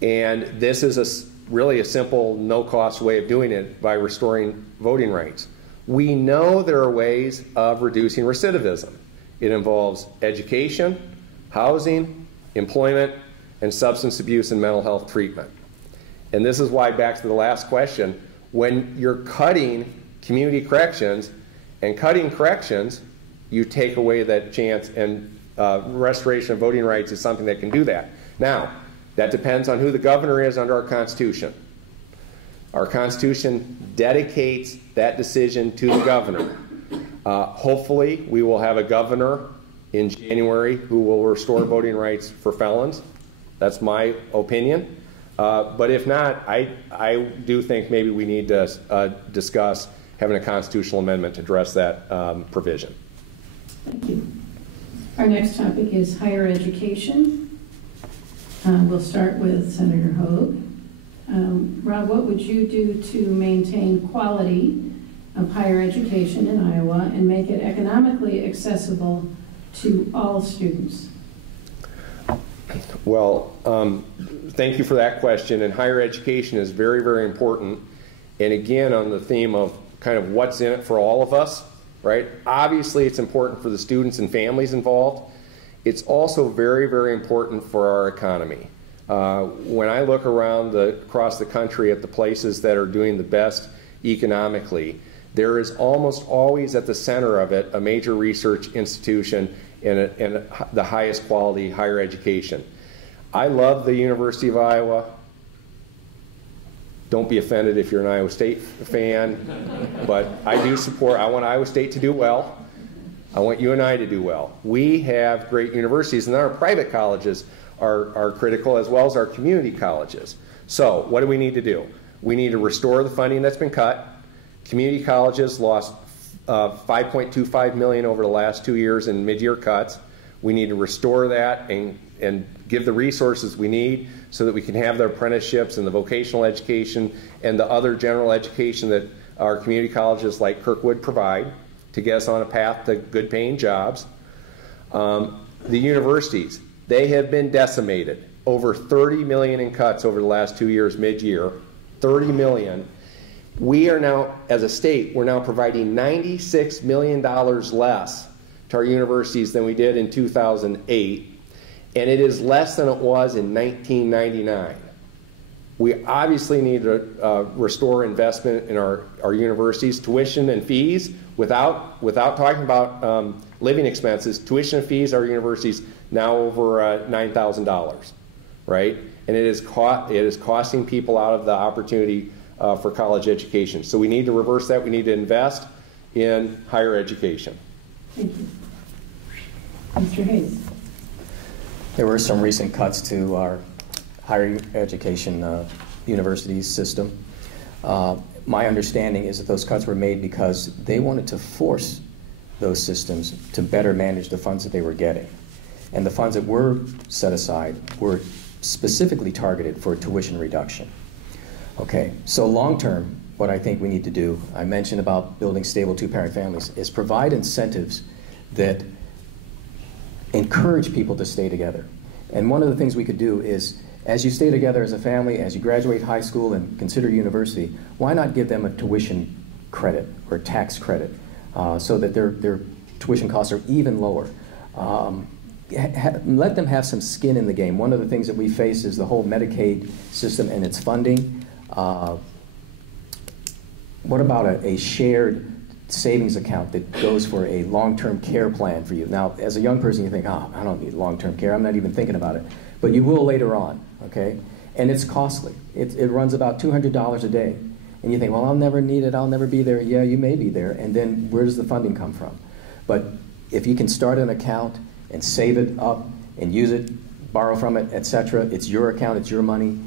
And this is really a simple, no-cost way of doing it by restoring voting rights. We know there are ways of reducing recidivism. It involves education, housing, employment, and substance abuse and mental health treatment. And this is why, back to the last question, when you're cutting community corrections and cutting corrections, you take away that chance, and restoration of voting rights is something that can do that. Now, that depends on who the governor is under our Constitution. Our Constitution dedicates that decision to the governor. Hopefully, we will have a governor in January who will restore voting rights for felons. That's my opinion. But if not, I do think maybe we need to discuss having a constitutional amendment to address that provision. Thank you. Our next topic is higher education. We'll start with Senator Hogue. Rob, what would you do to maintain quality of higher education in Iowa and make it economically accessible to all students? Well, thank you for that question. And higher education is very, very important. And again, on the theme of kind of what's in it for all of us, right? Obviously, it's important for the students and families involved. It's also very, very important for our economy. When I look around across the country at the places that are doing the best economically, there is almost always at the center of it a major research institution and the highest quality higher education. I love the University of Iowa. Don't be offended if you're an Iowa State fan, but I do support, I want Iowa State to do well. I want you and I to do well. We have great universities, and our private colleges are critical, as well as our community colleges. So what do we need to do? We need to restore the funding that's been cut. Community colleges lost $5.25 million over the last 2 years in mid-year cuts. We need to restore that and give the resources we need so that we can have the apprenticeships and the vocational education and the other general education that our community colleges like Kirkwood provide to get us on a path to good paying jobs. The universities, they have been decimated. Over $30 million in cuts over the last 2 years mid-year, $30 million. We are now, as a state, we're now providing $96 million less to our universities than we did in 2008, and it is less than it was in 1999. We obviously need to restore investment in our universities, tuition and fees, without talking about living expenses. Tuition and fees, our universities now over $9,000, right? And it is costing people out of the opportunity for college education. So we need to reverse that. We need to invest in higher education. Thank you. Mr. Hayes. There were some recent cuts to our higher education universities system. My understanding is that those cuts were made because they wanted to force those systems to better manage the funds that they were getting. And the funds that were set aside were specifically targeted for tuition reduction. Okay, so long term, what I think we need to do, I mentioned about building stable two-parent families, is provide incentives that encourage people to stay together. And one of the things we could do is, as you stay together as a family, as you graduate high school and consider university, why not give them a tuition credit or tax credit so that their tuition costs are even lower? Let them have some skin in the game. One of the things that we face is the whole Medicaid system and its funding. What about a shared savings account that goes for a long-term care plan for you? Now, as a young person, you think, oh, I don't need long-term care. I'm not even thinking about it. But you will later on, okay? And it's costly. It runs about $200 a day. And you think, well, I'll never need it. I'll never be there. Yeah, you may be there. And then where does the funding come from? But if you can start an account and save it up and use it, borrow from it, etc., it's your account, it's your money,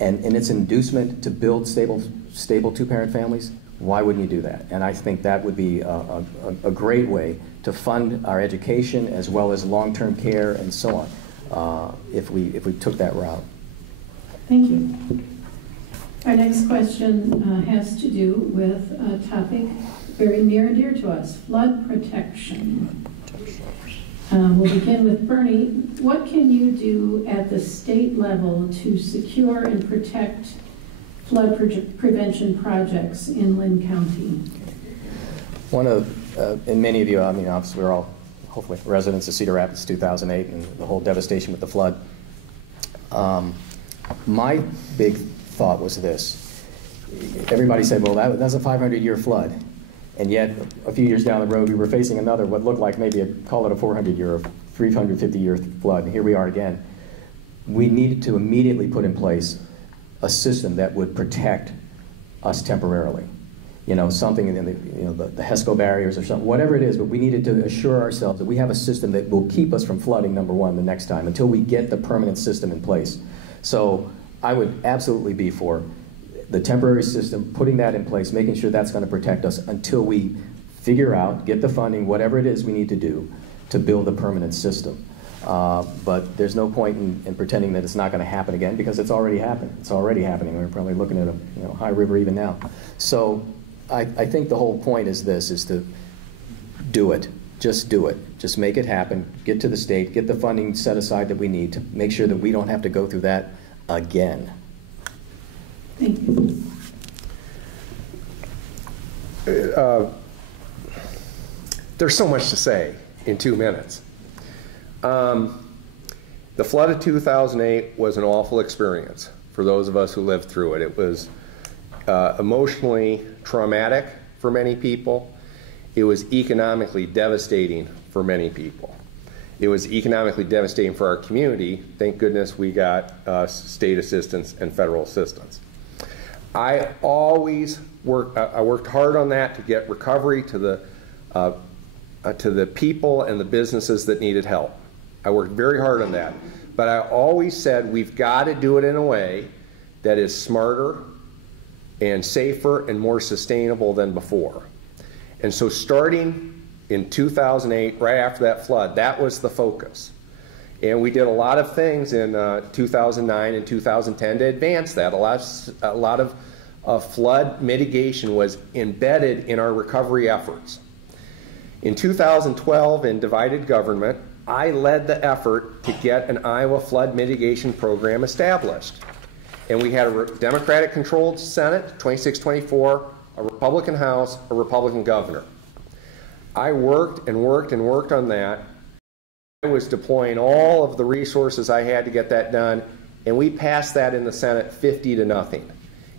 and it's an inducement to build stable two-parent families, why wouldn't you do that? And I think that would be a great way to fund our education as well as long-term care and so on, if we took that route. Thank you. Our next question has to do with a topic very near and dear to us, flood protection. We'll begin with Bernie. What can you do at the state level to secure and protect flood prevention projects in Linn County? One of, and many of you, I mean, obviously we're all hopefully residents of Cedar Rapids 2008 and the whole devastation with the flood. My big thought was this. Everybody said, well, that's a 500-year flood. And yet, a few years down the road, we were facing another, what looked like maybe, call it a 400-year or 350-year flood, and here we are again. We needed to immediately put in place a system that would protect us temporarily. You know, something in the HESCO barriers or something, whatever it is, but we needed to assure ourselves that we have a system that will keep us from flooding, number one, the next time, until we get the permanent system in place. So I would absolutely be for the temporary system, putting that in place, making sure that's going to protect us until we figure out, get the funding, whatever it is we need to do to build a permanent system. But there's no point in pretending that it's not going to happen again, because it's already happened. It's already happening. We're probably looking at a high river even now. So I think the whole point is this, is to do it. Just do it. Just make it happen. Get to the state. Get the funding set aside that we need to make sure that we don't have to go through that again. Thank you. There's so much to say in 2 minutes. The flood of 2008 was an awful experience for those of us who lived through it. It was emotionally traumatic for many people. It was economically devastating for many people. It was economically devastating for our community. Thank goodness we got state assistance and federal assistance. I always worked hard on that to get recovery to the people and the businesses that needed help. I worked very hard on that. But I always said we've got to do it in a way that is smarter and safer and more sustainable than before. And so starting in 2008, right after that flood, that was the focus. And we did a lot of things in 2009 and 2010 to advance that. A lot of flood mitigation was embedded in our recovery efforts. In 2012, in divided government, I led the effort to get an Iowa flood mitigation program established. And we had a Democratic-controlled Senate, 26-24, a Republican House, a Republican governor. I worked and worked and worked on that. I was deploying all of the resources I had to get that done, and we passed that in the Senate 50-0.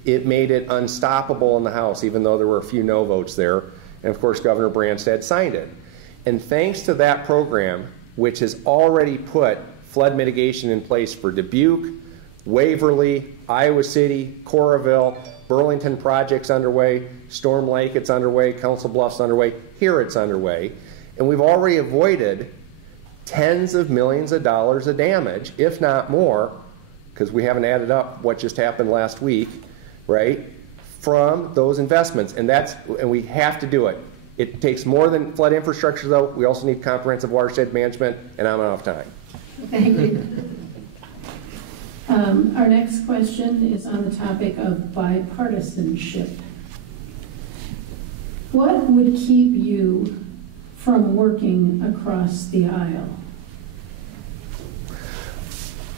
It made it unstoppable in the House, even though there were a few no votes there. And of course, Governor Branstad signed it. And thanks to that program, which has already put flood mitigation in place for Dubuque, Waverly, Iowa City, Coralville, Burlington projects underway, Storm Lake it's underway, Council Bluffs underway, here it's underway. And we've already avoided tens of millions of dollars of damage, if not more, because we haven't added up what just happened last week, right, from those investments. And we have to do it. It takes more than flood infrastructure, though. We also need comprehensive watershed management, and I'm out of time. Thank you. Our next question is on the topic of bipartisanship. What would keep you from working across the aisle?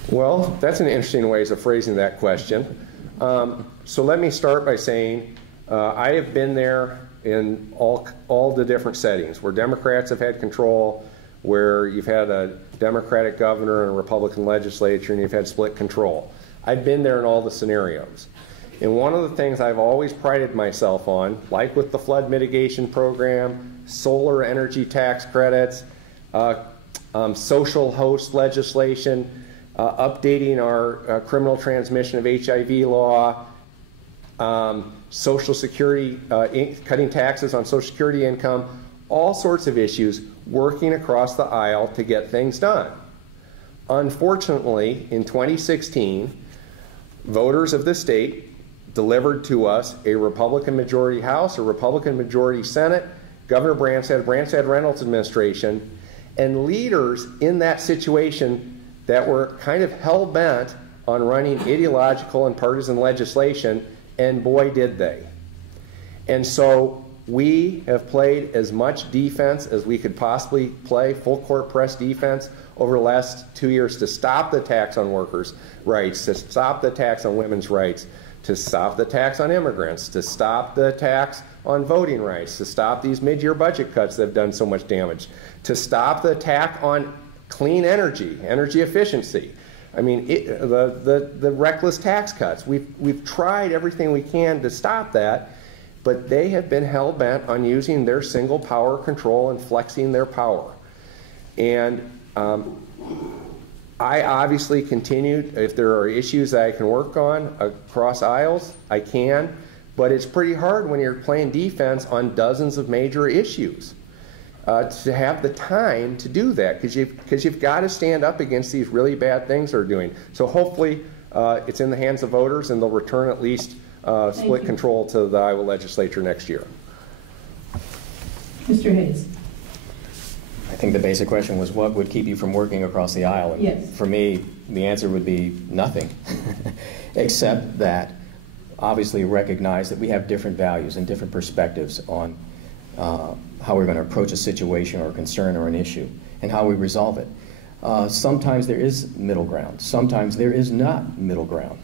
Well, that's an interesting way of phrasing that question. So let me start by saying I have been there in all the different settings where Democrats have had control, where you've had a Democratic governor and a Republican legislature, and you've had split control. I've been there in all the scenarios. And one of the things I've always prided myself on, like with the flood mitigation program, solar energy tax credits, social host legislation, updating our criminal transmission of HIV law, Social Security, cutting taxes on Social Security income, all sorts of issues, working across the aisle to get things done. Unfortunately, in 2016, voters of the state delivered to us a Republican majority House, a Republican majority Senate, Governor Branstad Reynolds administration, and leaders in that situation that were kind of hell-bent on running ideological and partisan legislation, and boy did they. And so we have played as much defense as we could possibly play, full court press defense, over the last 2 years to stop the attacks on workers' rights, to stop the attacks on women's rights, to stop the attacks on immigrants, to stop the attacks on voting rights, to stop these mid-year budget cuts that have done so much damage, to stop the attack on clean energy, energy efficiency. I mean, the reckless tax cuts. We've tried everything we can to stop that, but they have been hell-bent on using their single power control and flexing their power. And I obviously continued, if there are issues that I can work on across aisles, I can, but it's pretty hard when you're playing defense on dozens of major issues to have the time to do that, because you've got to stand up against these really bad things they're doing. So hopefully it's in the hands of voters and they'll return at least split control to the Iowa legislature next year. Mr. Hayes. I think the basic question was, what would keep you from working across the aisle? And yes. For me, the answer would be nothing, except that obviously recognize that we have different values and different perspectives on how we're going to approach a situation or a concern or an issue and how we resolve it. Sometimes there is middle ground. Sometimes there is not middle ground.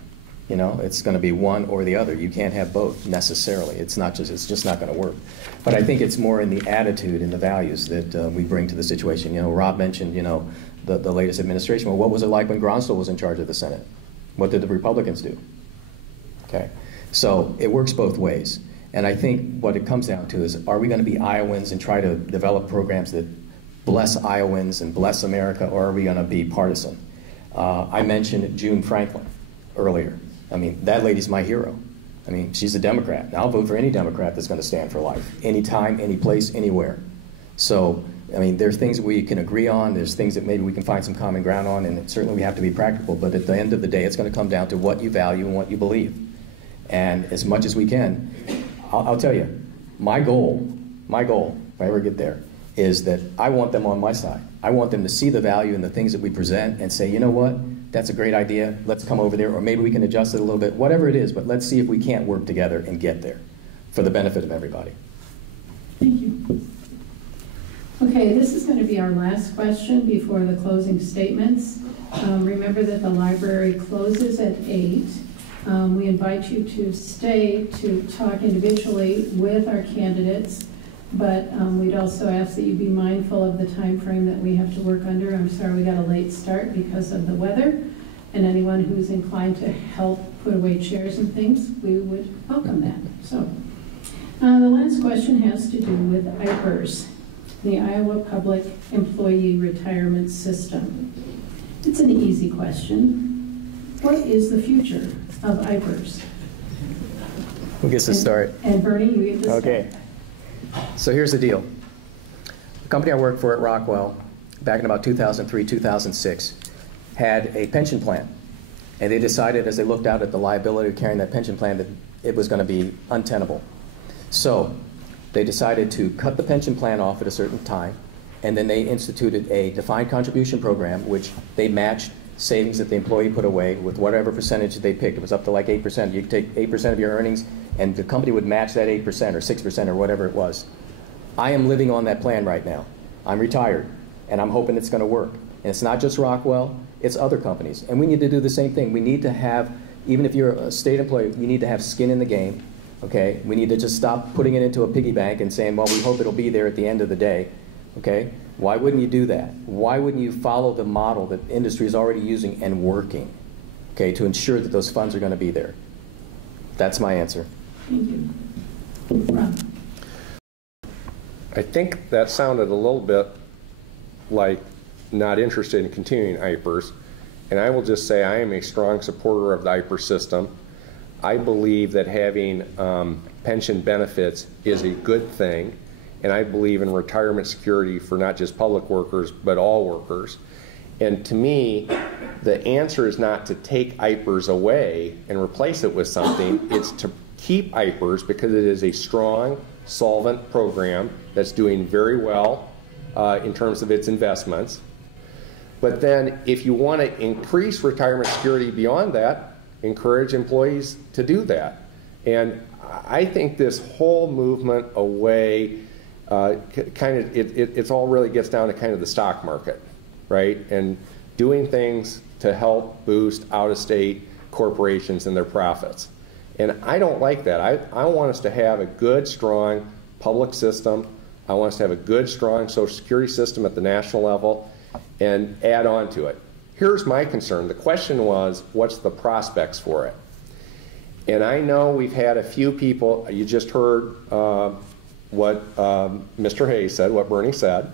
You know, it's going to be one or the other. You can't have both necessarily. It's just not going to work. But I think it's more in the attitude and the values that we bring to the situation. You know, Rob mentioned, you know, the latest administration. Well, what was it like when Gronstal was in charge of the Senate? What did the Republicans do? Okay, so it works both ways. And I think what it comes down to is, are we going to be Iowans and try to develop programs that bless Iowans and bless America, or are we going to be partisan? I mentioned June Franklin earlier. I mean, that lady's my hero. I mean, she's a Democrat. And I'll vote for any Democrat that's going to stand for life, anytime, any place, anywhere. So, I mean, there's things we can agree on. There's things that maybe we can find some common ground on, and certainly we have to be practical. But at the end of the day, it's going to come down to what you value and what you believe. And as much as we can, I'll tell you, my goal, if I ever get there, is that I want them on my side. I want them to see the value in the things that we present and say, you know what? That's a great idea, let's come over there, or maybe we can adjust it a little bit, whatever it is, but let's see if we can't work together and get there for the benefit of everybody. Thank you. Okay, this is going to be our last question before the closing statements. Remember that the library closes at 8. We invite you to stay to talk individually with our candidates, but we'd also ask that you be mindful of the time frame that we have to work under. I'm sorry we got a late start because of the weather, and anyone who's inclined to help put away chairs and things, we would welcome that. So the last question has to do with IPERS, the Iowa Public Employee Retirement System. It's an easy question. What is the future of IPERS? Who gets to start? And Bernie, you get to start. Okay. So here's the deal. The company I worked for at Rockwell, back in about 2003, 2006, had a pension plan. And they decided, as they looked out at the liability of carrying that pension plan, that it was going to be untenable. So they decided to cut the pension plan off at a certain time, and then they instituted a defined contribution program, which they matched savings that the employee put away with whatever percentage they picked. It was up to like 8%. You could take 8% of your earnings, and the company would match that 8% or 6% or whatever it was. I am living on that plan right now. I'm retired, and I'm hoping it's going to work. And it's not just Rockwell, it's other companies. And we need to do the same thing. We need to have, even if you're a state employee, you need to have skin in the game, okay? We need to just stop putting it into a piggy bank and saying, well, we hope it'll be there at the end of the day, okay? Why wouldn't you do that? Why wouldn't you follow the model that industry is already using and working, okay, to ensure that those funds are going to be there? That's my answer. Thank you. Rob. I think that sounded a little bit like not interested in continuing IPERS, and I will just say I am a strong supporter of the IPERS system. I believe that having pension benefits is a good thing, and I believe in retirement security for not just public workers, but all workers. And to me, the answer is not to take IPERS away and replace it with something. It's to keep IPERS because it is a strong, solvent program that's doing very well in terms of its investments. But then if you want to increase retirement security beyond that, encourage employees to do that. And I think this whole movement away, it all really gets down to kind of the stock market, right? And doing things to help boost out-of-state corporations and their profits. And I don't like that. I want us to have a good, strong public system. I want us to have a good, strong Social Security system at the national level and add on to it. Here's my concern. The question was, what's the prospects for it? And I know we've had a few people, you just heard what Mr. Hayes said, what Bernie said.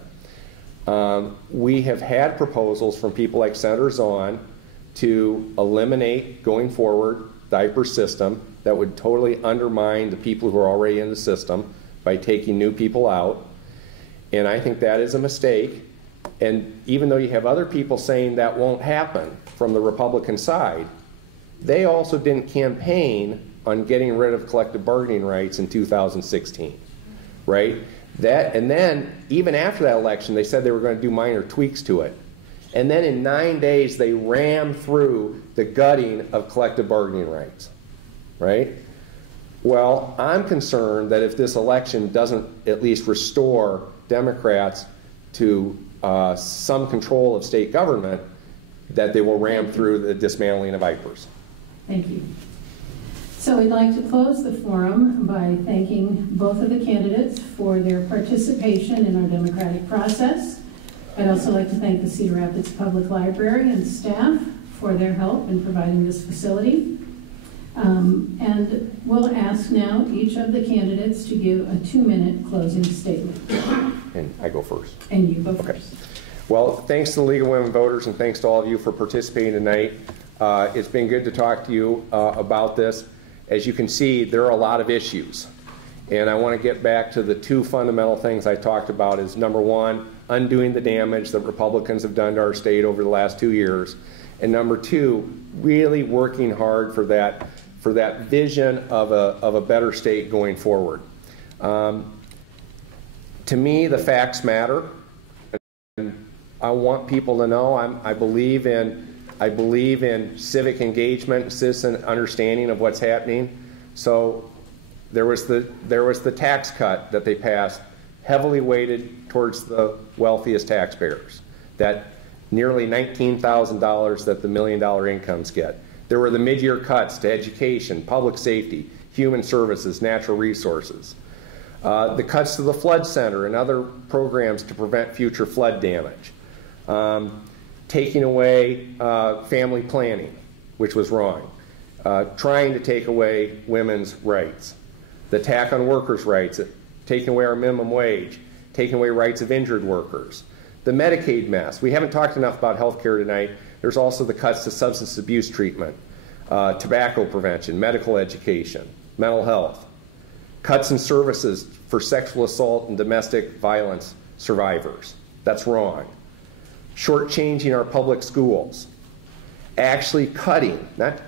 We have had proposals from people like Senator Zahn to eliminate, going forward, the IPERS system that would totally undermine the people who are already in the system by taking new people out. And I think that is a mistake. And even though you have other people saying that won't happen from the Republican side, they also didn't campaign on getting rid of collective bargaining rights in 2016, right? And then, even after that election, they said they were going to do minor tweaks to it. And then in 9 days, they rammed through the gutting of collective bargaining rights, right? Well, I'm concerned that if this election doesn't at least restore Democrats to some control of state government, that they will ram through the dismantling of IPERS. Thank you. So we'd like to close the forum by thanking both of the candidates for their participation in our democratic process. I'd also like to thank the Cedar Rapids Public Library and staff for their help in providing this facility. And we'll ask now each of the candidates to give a 2-minute closing statement. And I go first. And you go first. Okay. Well, thanks to the League of Women Voters and thanks to all of you for participating tonight. It's been good to talk to you about this. As you can see, there are a lot of issues. And I want to get back to the two fundamental things I talked about is, number one, undoing the damage that Republicans have done to our state over the last 2 years. And number two, really working hard for that vision of a better state going forward. To me, the facts matter. And I want people to know I believe in civic engagement, citizen understanding of what's happening. So there was the tax cut that they passed, heavily weighted towards the wealthiest taxpayers. That nearly $19,000 that the $1 million incomes get. There were the mid-year cuts to education, public safety, human services, natural resources. The cuts to the flood center and other programs to prevent future flood damage. Taking away family planning, which was wrong. Trying to take away women's rights. The attack on workers' rights, taking away our minimum wage, taking away rights of injured workers. The Medicaid mess. We haven't talked enough about health care tonight. There's also the cuts to substance abuse treatment, tobacco prevention, medical education, mental health. Cuts in services for sexual assault and domestic violence survivors. That's wrong. Shortchanging our public schools. Actually cutting, not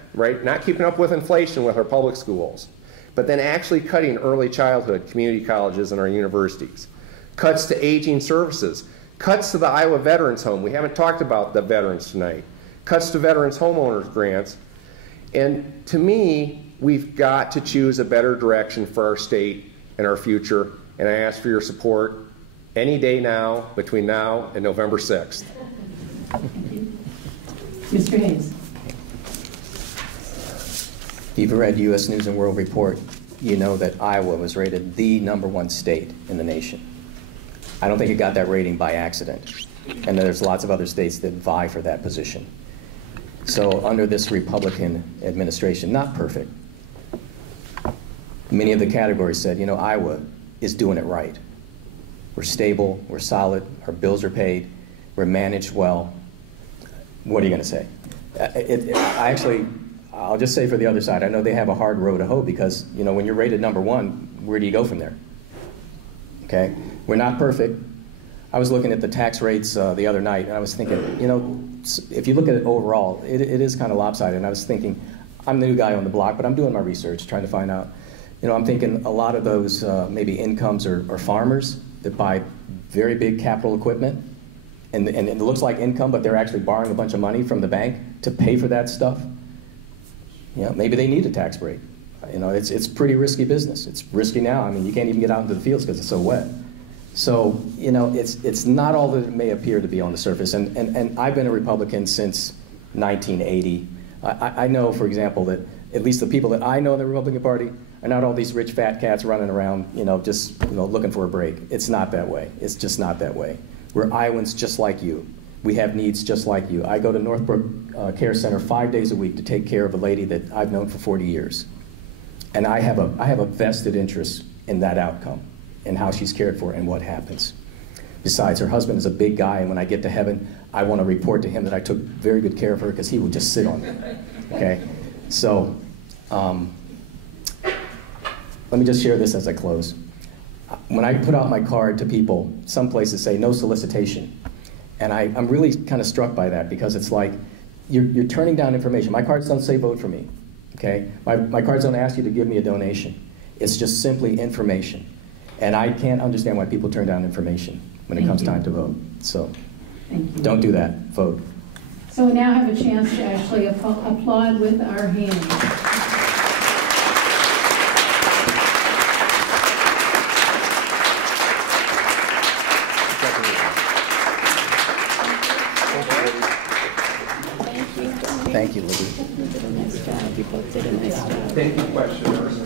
keeping up with inflation with our public schools, but then actually cutting early childhood, community colleges, and our universities. Cuts to aging services. Cuts to the Iowa Veterans Home. We haven't talked about the veterans tonight. cuts to veterans homeowners grants. And to me, we've got to choose a better direction for our state and our future. And I ask for your support any day now, between now and November 6th. Mr. Hayes. If you've read U.S. News and World Report, you know that Iowa was rated the #1 state in the nation. I don't think it got that rating by accident. And there's lots of other states that vie for that position. So under this Republican administration, not perfect, many of the categories said, you know, Iowa is doing it right. We're stable, we're solid, our bills are paid, we're managed well. What are you going to say? I'll just say for the other side, I know they have a hard row to hoe because, you know, when you're rated #1, where do you go from there? Okay? We're not perfect. I was looking at the tax rates the other night, and I was thinking, you know, if you look at it overall, it is kind of lopsided. And I was thinking, I'm the new guy on the block, but I'm doing my research, trying to find out. You know, I'm thinking a lot of those maybe incomes are farmers that buy very big capital equipment, and it looks like income, but they're actually borrowing a bunch of money from the bank to pay for that stuff. You know, maybe they need a tax break. You know, it's pretty risky business. It's risky now. I mean, you can't even get out into the fields because it's so wet. So, you know, it's not all that it may appear to be on the surface. And I've been a Republican since 1980. I know, for example, that at least the people that I know in the Republican Party are not all these rich fat cats running around, you know, just, you know, looking for a break. It's not that way. It's just not that way. We're Iowans just like you. We have needs just like you. I go to Northbrook Care Center 5 days a week to take care of a lady that I've known for 40 years. And I have a vested interest in that outcome and how she's cared for and what happens. Besides, her husband is a big guy, and when I get to heaven, I want to report to him that I took very good care of her because he would just sit on me. Okay? So, let me just share this as I close. When I put out my card to people, some places say no solicitation. And I'm really kind of struck by that because it's like you're turning down information. My cards don't say vote for me. Okay? My cards don't ask you to give me a donation. It's just simply information. And I can't understand why people turn down information when it comes time to vote. So don't do that. Vote. So we now have a chance to actually applaud with our hands. Thank you, Libby. You did a nice job. You both did a nice job. Thank you, questioners.